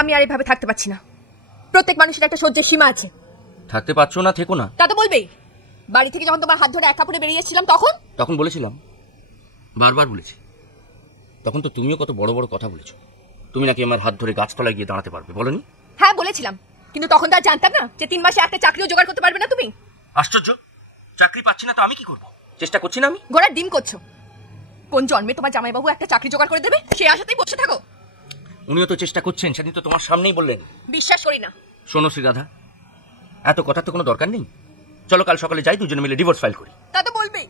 আমি আর এভাবে থাকতে পারছি না। প্রত্যেক মানুষের একটা সহ্যের সীমা আছে। থাকতে পারছো না, থেকো না। তা তো বলবেই। বাড়ি থেকে যখন তোমার হাত ধরে এক কাপড়ে বেরিয়েছিলাম তখন বলেছিলাম, বারবার বলেছি। তখন তো তুমিও কত বড় বড় কথা বলেছো। তুমি নাকি আমার হাত ধরে গাছতলায় গিয়ে দাঁড়াতে পারবে, বলনি? হ্যাঁ বলেছিলাম, কিন্তু তখন তো আর জানতাম না যে 3 মাসে একটা চাকরিও জোগাড় করতে পারবে না তুমি। আশ্চর্য, চাকরি পাচ্ছি না তো আমি কি করব? চেষ্টা করছি না আমি? ঘোড়ার ডিম করছো। কোন জন্মে তোমার জামাইবাবু একটা চাকরি জোগাড় করে দেবে সেই আশাতেই বসে থাকো। উনিও তো চেষ্টা করছেন, সেদিন তো তোমার সামনেই বললেন। বিশ্বাস করি না। শোনো শ্রীরাধা, এত কথা তো কোনো দরকার নেই। চলো কাল সকালে যাই, দুজনে মিলে ডিভোর্স ফাইল করি। তা তো বলবেই।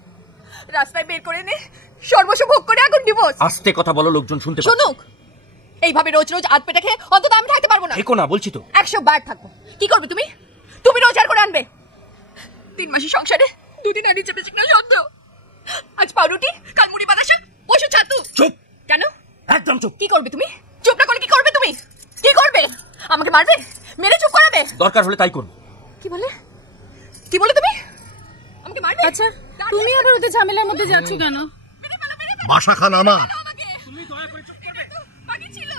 রাস্তায় বের করে নে সর্বস্ব ভোগ করে এখন ডিভোর্স। আস্তে কথা বলো, লোকজন শুনতে পাবে। শুনুক। এইভাবে রোজ রোজ আধ পেটে খেয়ে অন্তত আমি থাকতে পারবো না। থেকো না বলছি তো। 100 বার থাকবো। কি করবে তুমি? তুমি রোজগার করে আনবে। 3 মাসের সংসারে 2 দিন আনি চেপে চিকনা সদ্য। আজ পাউরুটি, কাল মুড়ি বাতাসা, পশু ছাতু। চুপ। কেন? একদম চুপ। কি করবে তুমি? চুপ না করে কি করবে তুমি? কি করবে? আমাকে মারবে? মেরে চুপ করাবে? দরকার হলে তাই করবো। কি বলে? কি বলে তুমি? আমাকে মারবে? আচ্ছা, তুমি আবার ওদের ঝামেলার মধ্যে যাচ্ছ কেন? বাসা খান আমার। তুমি দয়া করে চুপ করবে? বাকি ছিল।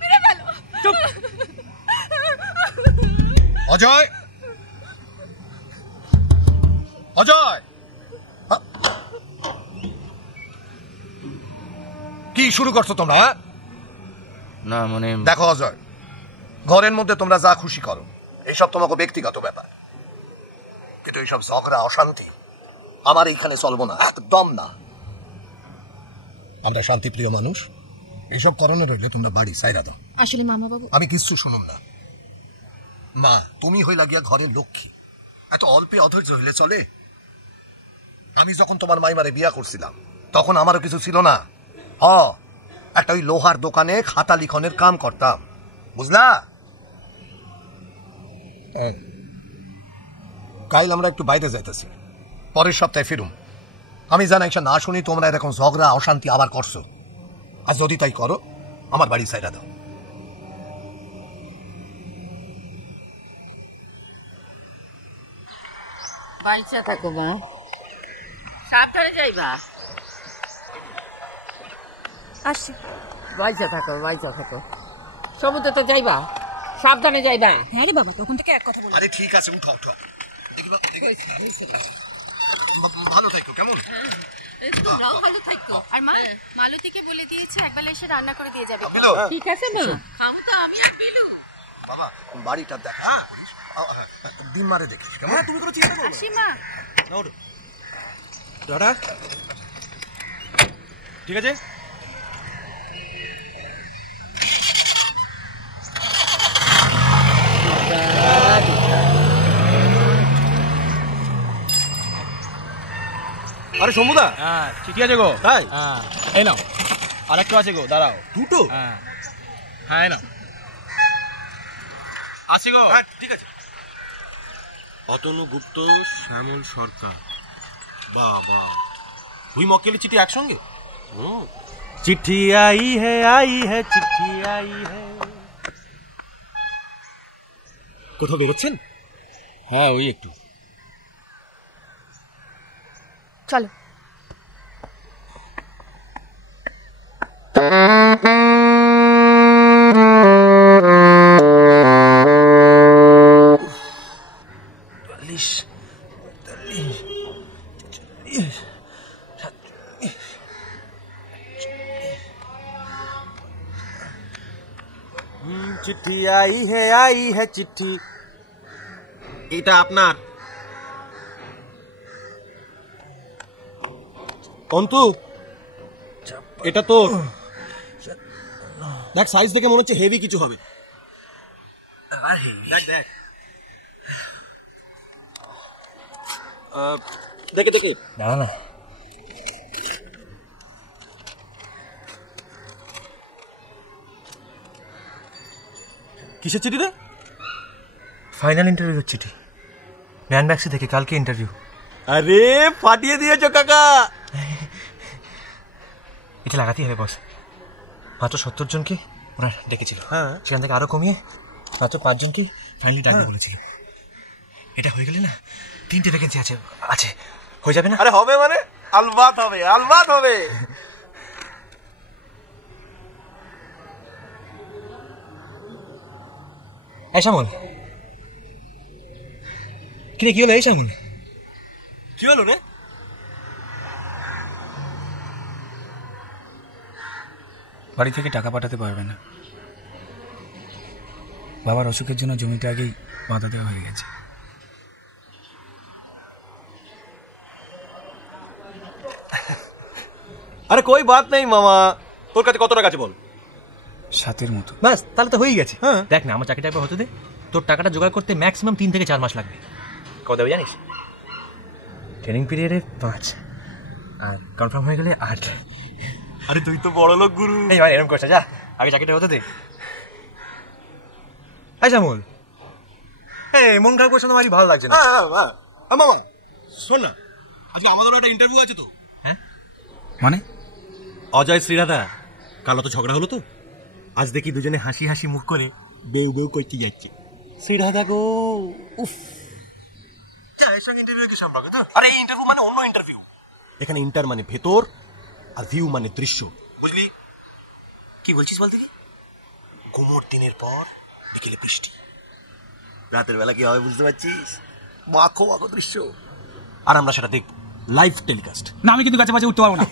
মেরে ফেলো। চুপ। অজয়, অজয়, কি শুরু করছো তোমরা? না মানে দেখো অজয়, ঘরের মধ্যে তোমরা যা খুশি করো, এইসব তোমাকে ব্যক্তিগত ব্যাপার, কিন্তু এইসব ঝগড়া অশান্তি আমার এইখানে চলবো না, একদম না। আমরা শান্তিপ্রিয় মানুষ, এসব করণে রইলে তোমরা বাড়ি সাইরা দাও। আসলে মামা বাবু, আমি কিচ্ছু শুনুন না। মা, তুমি হইলা গিয়া ঘরের লক্ষ্মী, এত অল্পে অধৈর্য হইলে চলে? আমি যখন তোমার মাইমারে বিয়া করছিলাম তখন আমারও কিছু ছিল না। একটা ওই লোহার দোকানে খাতা লিখনের কাম করতাম, বুঝলা? কাল আমরা একটু বাইরে যাইতেছি, পরের সপ্তাহে ফিরুম। আমি জানি একটা না শুনি তোমরা এরকম ঝগড়া অশান্তি আবার করছো, আর যদি তাই করো আমার বাড়ি সাইরা দাও। বাইচা থাকো মা, সাবধানে যাইবা। আসছি। বাইচা থাকো, বাইচা থাকো। সমুদ্রে তো যাইবা, সাবধানে যাইবা। হ্যাঁ রে বাবা, তখন থেকে এক কথা বল। আরে ঠিক আছে, উঠো উঠো। ভালো থাকো কেমন? তোমরাও ভালো থাকো। আর মা মালতীকে বলে দিয়েছে একবেলা এসে রান্না করে দিয়ে যাবে। ঠিক আছে মা, খাবো তো আমি আর বিলু। বাবা বাড়িটা দেখ, হ্যাঁ ডিম মারে দেখি কেমন? তুমি কোনো চিন্তা করো না। আসি মা। দাদা ঠিক আছে। আরে শম্ভুদা, হ্যাঁ চিঠি আছে গো। তাই? হ্যাঁ এই নাও, আর একটু আছে গো, দাঁড়াও। দুটো? হ্যাঁ হ্যাঁ না আসি গো। হ্যাঁ ঠিক আছে। অতনু গুপ্ত, শ্যামল সরকার, বাবা দুই মক্কেলের চিঠি একসঙ্গে। চিঠি আই হে চিঠি আই হে। কোথাও বেরোচ্ছেন? হ্যাঁ ওই একটু। চলো। চিঠি আই হে চিঠি। এটা আপনার অন্তু, এটা তোর। দেখ সাইজ দেখে মনে হচ্ছে হেভি কিছু হবে। দেখ দেখ দেখে দেখে দাঁড়া না। কিসের চিঠি রে? ফাইনাল ইন্টারভিউর চিঠি। ম্যান ব্যাক্সি থেকে কালকে ইন্টারভিউ। আরে ফাটিয়ে দিয়েছো কাকা। এটা লাগাতেই হবে বস। মাত্র 70 জনকে ওরা ডেকেছিল, সেখান থেকে আরো কমিয়ে মাত্র 5 জনকে ফাইনালি ডাকতে বলেছিল। এটা হয়ে গেলে না 3টে ভ্যাকেন্সি আছে আছে হয়ে যাবে না? আরে হবে মানে আলবাত হবে, আলবাত হবে। এই শ্যামল, কি রে, কি হলো? এই শ্যামল কি হলো রে? বাড়ি থেকে টাকা পাঠাতে পারবে না। বাবার অসুখের জন্য জমিটা আগেই বাধা দেওয়া হয়ে গেছে। আরে কই বাত নেই মামা, তোর কাছে কত টাকা আছে বল? 7-এর মতো। বাস তাহলে তো হয়ে গেছে। দেখ না, আমার চাকরিটা একবার হতে দে। তোর টাকাটা জোগাড় করতে ম্যাক্সিমাম 3 থেকে 4 মাস লাগবে। কত দেবে জানিস? ট্রেনিং পিরিয়ডে 5 আর কনফার্ম হয়ে গেলে 8। আরে তুই তো বড় লোক গুরু। এই ভাই এরকম করছে, যা আগে চাকরিটা হতে দে। এই শ্যামল, এই মন খারাপ করছে না, আমার ভালো লাগছে না। মামা শোন না, আজকে আমাদেরও একটা ইন্টারভিউ আছে তো। হ্যাঁ মানে? অজয় শ্রীরাধা কালো তো ঝগড়া হলো তো, আজ দেখি দুজনে হাসি হাসি মুখ করে বেউ বেউ করতে যাচ্ছে। শ্রীরাধা গো, উফ। আরে ইন্টারভিউ মানে অন্য ইন্টারভিউ। এখানে ইন্টার মানে ভেতর আর ভিউ মানে দৃশ্য, বুঝলি? কি বলছিস বলতে? কি কোমর দিনের পর বিকেলে বৃষ্টি, রাতের বেলা কি হবে বুঝতে পারছিস? মাখো মাখো দৃশ্য, আর আমরা সেটা দেখব লাইভ টেলিকাস্ট। না আমি কিন্তু কাছে উঠতে পারবো না।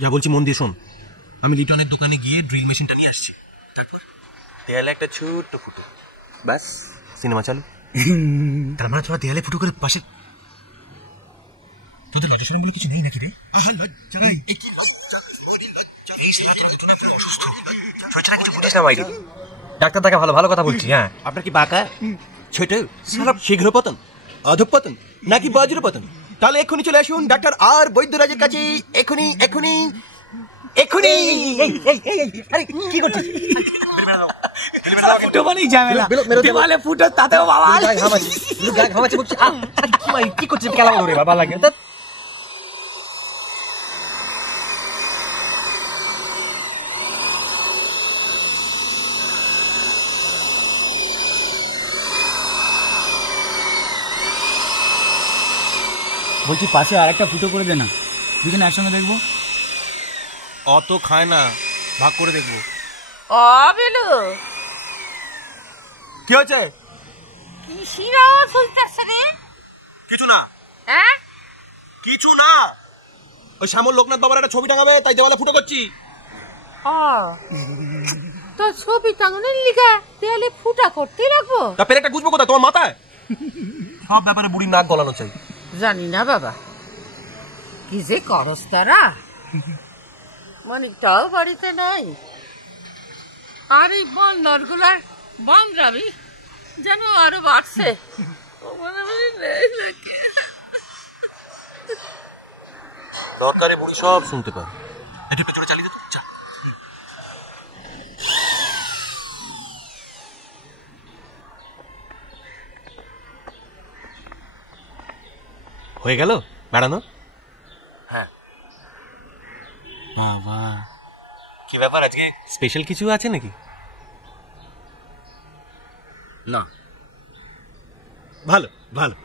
যা বলছি মন দিয়ে শোন। আমি লিটনের দোকানে গিয়ে ড্রিল মেশিনটা নিয়ে আসছি, তারপর দেয়ালে একটা ছোট্ট ফুটো, ব্যাস সিনেমা চালু। তার মানে তোরা দেয়ালে ফুটো করে পাশে তোদের লজ্জা বলে কিছু নেই নাকি রে? ডাক্তার দেখা ভালো ভালো কথা বলছি। হ্যাঁ আপনার কি বাঁকা, ছোট, শীঘ্র পতন, অধঃপতন নাকি বজ্র পতন? তাহলে এক্ষুনি চলে আসুন ডাক্তার আর বৈদ্যরাজের কাছে। এক্ষুনি এক্ষুনি এক্ষুনি। কি করছিস? ফুটো মানেই ঝামেলা, দেওয়ালে ফুটো, তাতেও বাবা কি করছিস? খেলা করে ভালো লাগে। বলছি পাশে আর একটা ফুটো করে দে না, দুজনে একসঙ্গে দেখবো। অত খায় না, ভাগ করে দেখবো। ও বিলু, কি হয়েছে? কিছু না, কিছু না, ওই শ্যামল লোকনাথ বাবার একটা ছবি টাঙাবে তাই দেওয়ালে ফুটো করছি। তো ছবি টাঙানোর লিগা দেয়ালে ফুটা করতে রাখবো? তা পেরেকটা গুজবো কোথায়, তোমার মাথায়? সব ব্যাপারে বুড়ির নাক গলানো চাই। জানি না বাবা, কি যে করস তারা। মানিকটাও বাড়িতে নাই, আর এই বন্নর গুলার বান্ধবী যেন আরো বাড়ছে। দরকারে বুড়ি সব শুনতে পারে। হয়ে গেল বেড়ানো? হ্যাঁ। বাবা, কি ব্যাপার, আজকে স্পেশাল কিছু আছে নাকি? না, ভালো ভালো।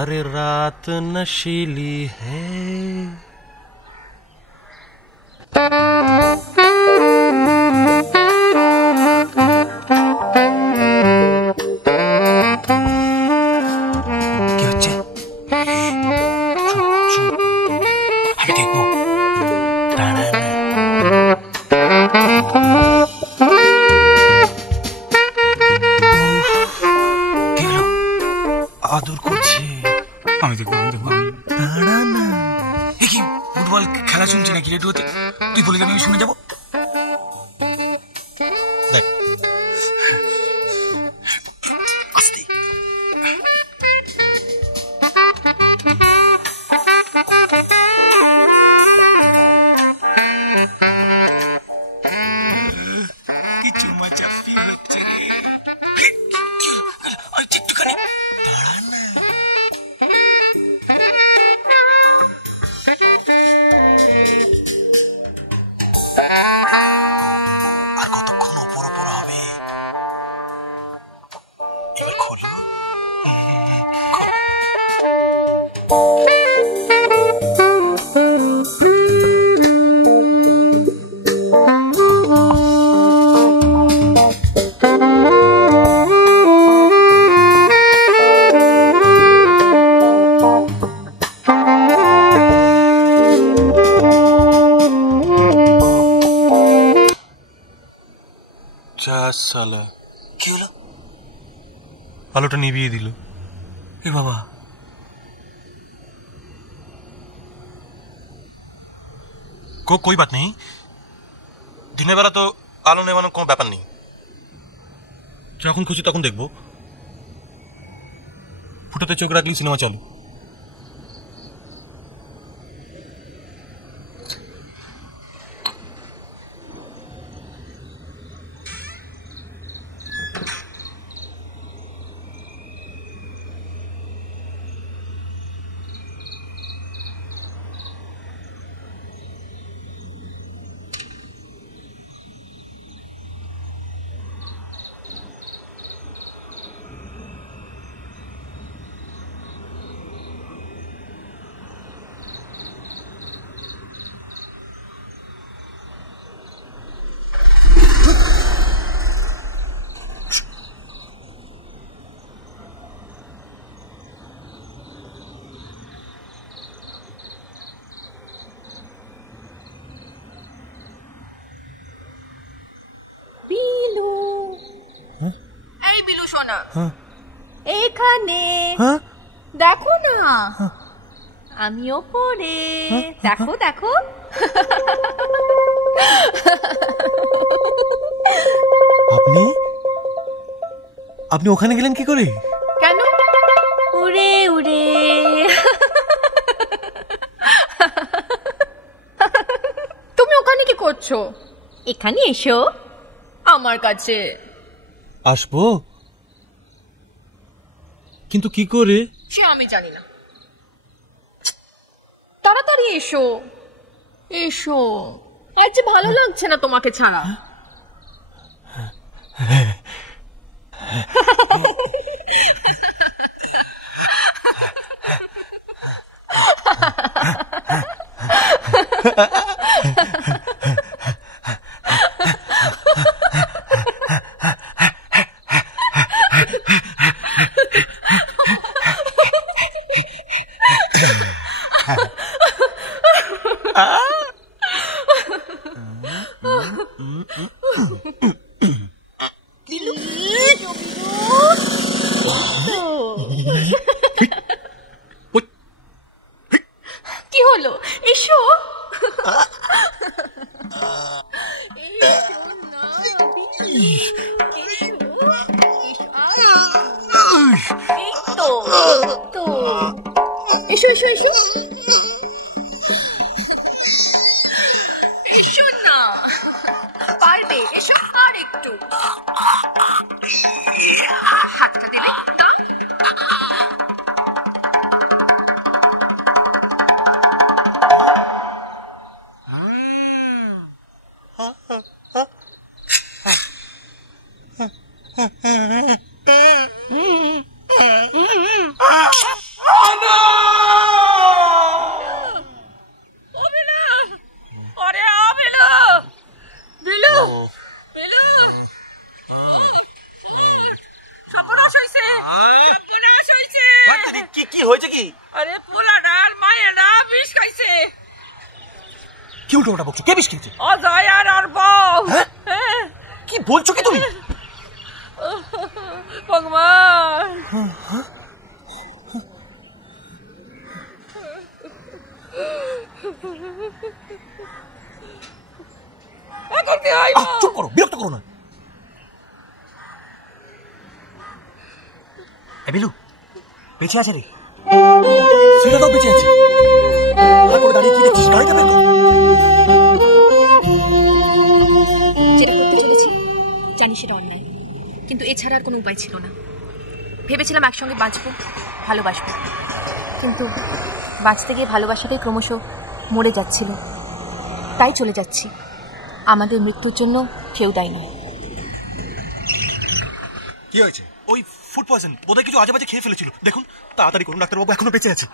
अरे रात नशीली है, আদর করছে। আমি দেখবো, দাঁড়া না। কি ফুটবল খেলা শুনছি নাকি রেডিওতে? তুই বলে যাবি, আমি শুনে যাবো। দেখ কিছু মজাপি হচ্ছে একটুখানি। দাঁড়া না। আর কতক্ষণ ওপর ওপর হবে? এবার খোলো। সালা কি হলো? আলোটা নিভিয়ে দিল। এ বাবা, कोई बात नहीं, দিনের বেলা তো আলো নেবানোর কোনো ব্যাপার নেই, যখন খুশি তখন দেখবো। ফুটাতে চোখ রাখলেই সিনেমা চালু। এখানে দেখো না, আমি ওপরে। দেখো দেখো। আপনি ওখানে গেলেন কি করে? কেন? উড়ে উড়ে। তুমি ওখানে কি করছো? এখানে এসো আমার কাছে। আসবো, কিন্তু কি করে সে আমি জানি না। তাড়াতাড়ি এসো, এসো। আজ যে ভালো লাগছে না তোমাকে ছাড়া। কি হলো? এসো। এসো এসো এসো এসো না, পারবে, এসো আর একটু। হাতটা দেবে না? কি হয়েছে? কি আরে পোলাটা আর মায়েরা বিষ খাইছে। কি উল্টো বকছো? কে বিষ খেয়েছে? অজয় আর ওর বউ। কি বলছো কি তুমি? ভগবান, চুপ করো, বিরক্ত করো না। বিলু বেঁচে আছে রে? সেটা তো বেঁচে আছে। তারপরে দাঁড়িয়ে কি দেখছিস? গাড়িতে বের কর। যেটা করতে চলেছি জানি সেটা অন্যায়, কিন্তু এছাড়া আর কোনো উপায় ছিল না। ভেবেছিলাম একসঙ্গে বাঁচবো, ভালোবাসবো, কিন্তু বাঁচতে গিয়ে ভালোবাসাটাই ক্রমশ মরে যাচ্ছিল। তাই চলে যাচ্ছি। আমাদের মৃত্যুর জন্য কেউ দায়ী নয়। কি হয়েছে? ওই ফুড পয়জন, বোধহয় কিছু আজে বাজে খেয়ে ফেলেছিল। দেখুন তাড়াতাড়ি করুন, ডাক্তারবাবু এখনো বেঁচে আছে।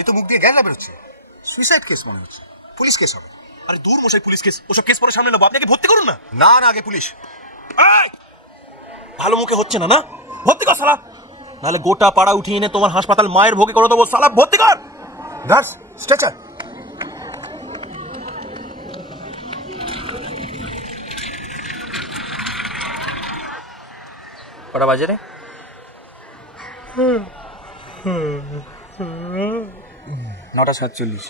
এ তো মুখ দিয়ে গ্যাস বেরোচ্ছে। সুইসাইড কেস মনে হচ্ছে। পুলিশ কেস হবে। আরে দূর মশাই, পুলিশ কেস, ওসব কেস পরে সামনে নেবো। আপনি আগে ভর্তি করুন না। না না, আগে পুলিশ। ভালো মুখে হচ্ছে না, না ভর্তি কর শালা, নাহলে গোটা পাড়া উঠিয়ে এনে তোমার হাসপাতাল মায়ের ভোগে করে দেবো। শালা ভর্তি কর। Nurse, stretcher. কটা বাজে রে? 9:47।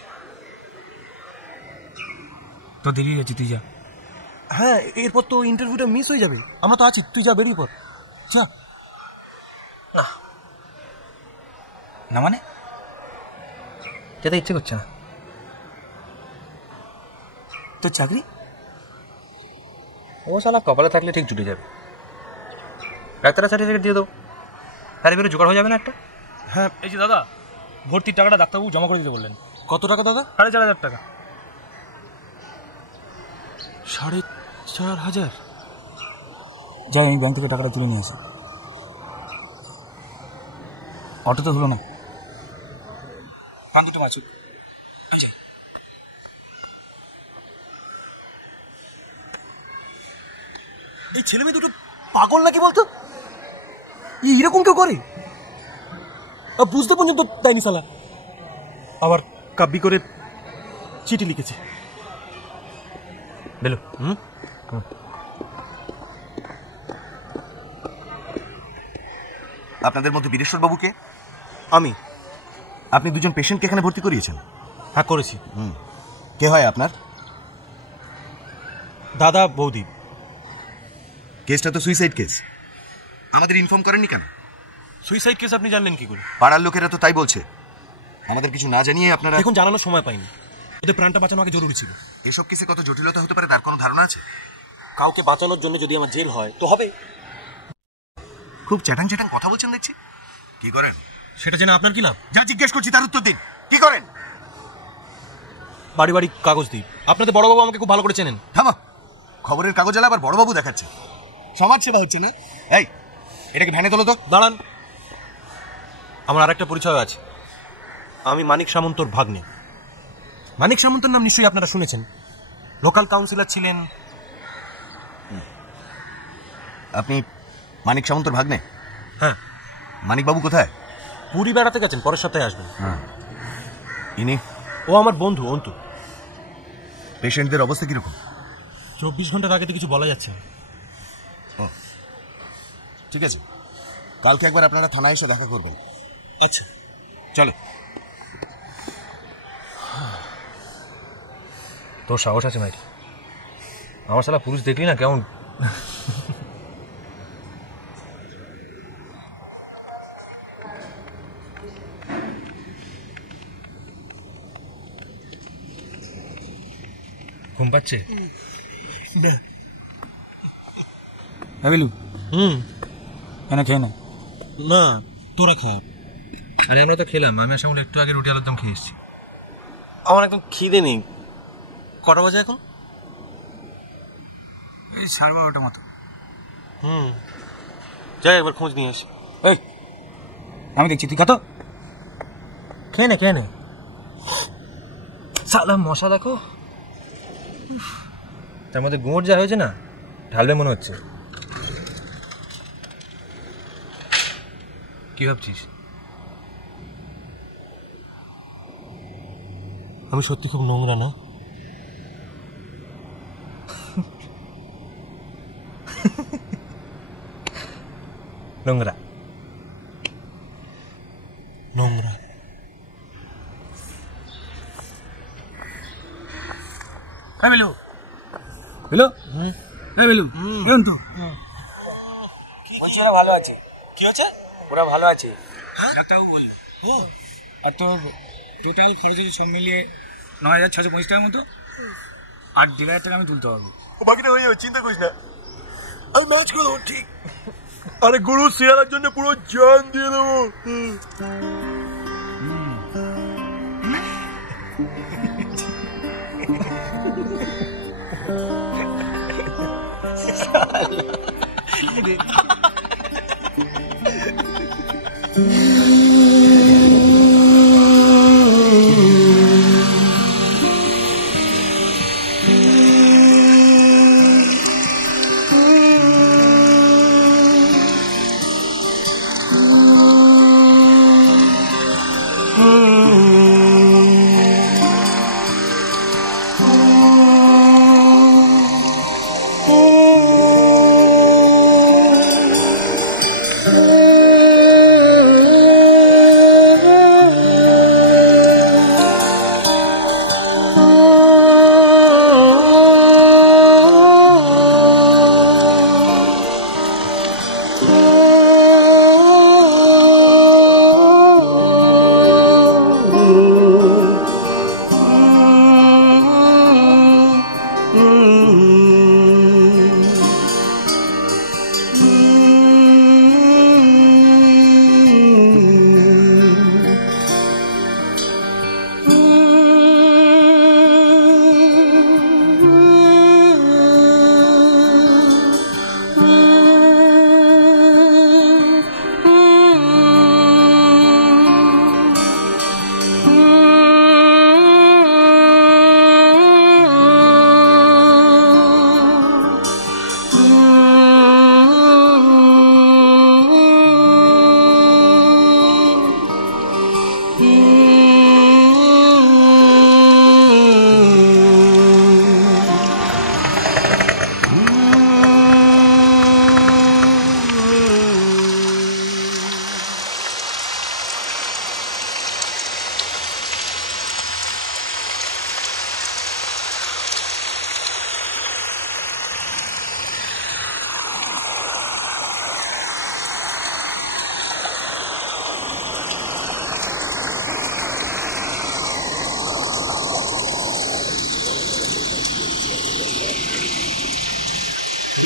তো দেরি হয়ে গেছে, তুই যা। হ্যাঁ, এরপর তো ইন্টারভিউটা মিস হয়ে যাবে। আমরা তো আছি, তুই যা, বেরিয়ে পড়। যা। না মানে যেতে ইচ্ছে করছে না। তোর চাকরি? ও শালা কপালে থাকলে ঠিক জুটে যাবে। ডাক্তারের সার্টিফিকেট দিয়ে দেবো, তার বেরো জোগাড় হয়ে যাবে না একটা? হ্যাঁ, এই যে দাদা, ভর্তির টাকাটা ডাক্তারবাবু জমা করে দিতে বললেন। কত টাকা দাদা? 4,500 টাকা। 4,500? যাই, আমি ব্যাংক থেকে টাকাটা তুলে নিয়ে আসি। অটো তো হলো না। পান দুটো আছে। এই ছেলে মেয়ে দুটো পাগল নাকি বলতো? এরকম কেউ করে? বুঝতে পর্যন্ত দেয়নি শালা। আবার কাব্যি করে চিঠি লিখেছে। বেলো। আপনাদের মধ্যে বীরেশ্বর বাবুকে? আমি। আপনি দুজন পেশেন্টকে এখানে ভর্তি করিয়েছেন? হ্যাঁ, করেছি। কে হয় আপনার? দাদা বৌদি। কেসটা তো সুইসাইড কেস। আমাদের ইনফর্ম করেননি কেন? সুইসাইড কেস আপনি জানলেন কি করে? পাড়ার লোকেরা তো তাই বলছে। আমাদের কিছু না জানিয়ে আপনারা এখন জানানোর সময় পাইনি। ওদের প্রাণটা বাঁচানো আগে জরুরি ছিল। এসব কেসে কত জটিলতা হতে পারে তার কোনো ধারণা আছে? কাউকে বাঁচানোর জন্য যদি আমার জেল হয় তো হবে। খুব চ্যাটাং চ্যাটাং কথা বলছেন দেখছি। কি করেন? সেটা জেনে আপনার কি লাভ? যা জিজ্ঞেস করছি তার উত্তর দিন। কি করেন? বাড়ি বাড়ি কাগজ দিই। আপনাদের বড়বাবু আমাকে খুব ভালো করে চেনেন। থামো, খবরের কাগজ আলা আবার বড়বাবু দেখাচ্ছে। সমাজ সেবা হচ্ছে না? এই, এটাকে ভ্যানে তোলো তো। দাঁড়ান, আমার আরেকটা পরিচয় আছে। আমি মানিক সামন্তর ভাগ্নে। মানিক সামন্তর নাম নিশ্চয়ই আপনারা শুনেছেন। লোকাল কাউন্সিলর ছিলেন। আপনি মানিক সামন্তর ভাগ্নে? হ্যাঁ। মানিকবাবু কোথায়? পুরী বেড়াতে গেছেন, পরের সপ্তাহে আসবেন। ইনি? ও আমার বন্ধু অন্তু। পেশেন্টদের অবস্থা কিরকম? 24 ঘন্টার আগে তো কিছু বলা যাচ্ছে না। ঠিক আছে, কালকে একবার আপনারা থানায় এসে দেখা করবেন। আচ্ছা চলো। তোর সাহস আছে নাকি? আমার শালা পুরুষ দেখলি না কেমন ঘুম পাচ্ছে? বিলু কেন খেয়ে না? না তোরা খা। আরে আমরা তো খেলাম, আমি আসলে একটু আগে রুটি আলুর দম খেয়ে এসেছি। আমার একদম খিদে নেই। কটা বাজে এখন? 12:30 মতো। যাই একবার খোঁজ নিয়ে আসি। এই আমি দেখছি, তুই খাতো খেয়ে নে। সালা মশা দেখো, তার মধ্যে গুঁড় যা হয়েছে না, ঢালবে মনে হচ্ছে। কি ভাবছিস? আমি সত্যি খুব নোংরা না? নোংরা। বলছি ওরা ভালো আছে। কি হচ্ছে? ওরা ভালো আছে, ডাক্তারবাবু বলল। আর তো টোটাল খরচ সব মিলিয়ে 9,650 টাকার মতো, আর 1,500 টাকা আমি তুলতে পারবো। বাকিটা হয়ে যাবে, চিন্তা করিস না, আমি ম্যাচ করে দেবো। ঠিক। আরে গুরু সিরিয়ালের জন্য পুরো জান দিয়ে দেবো।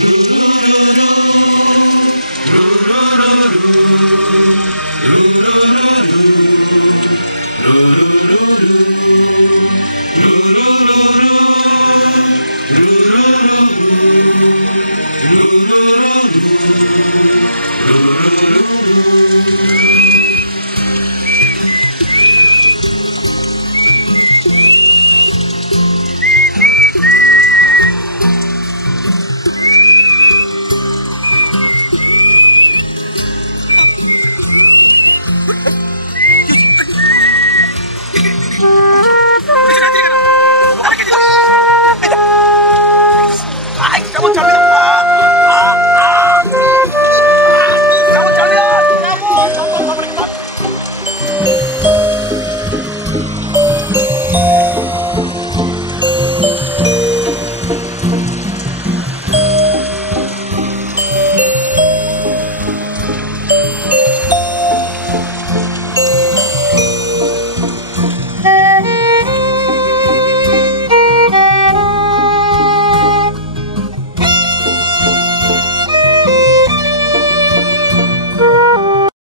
Ooh.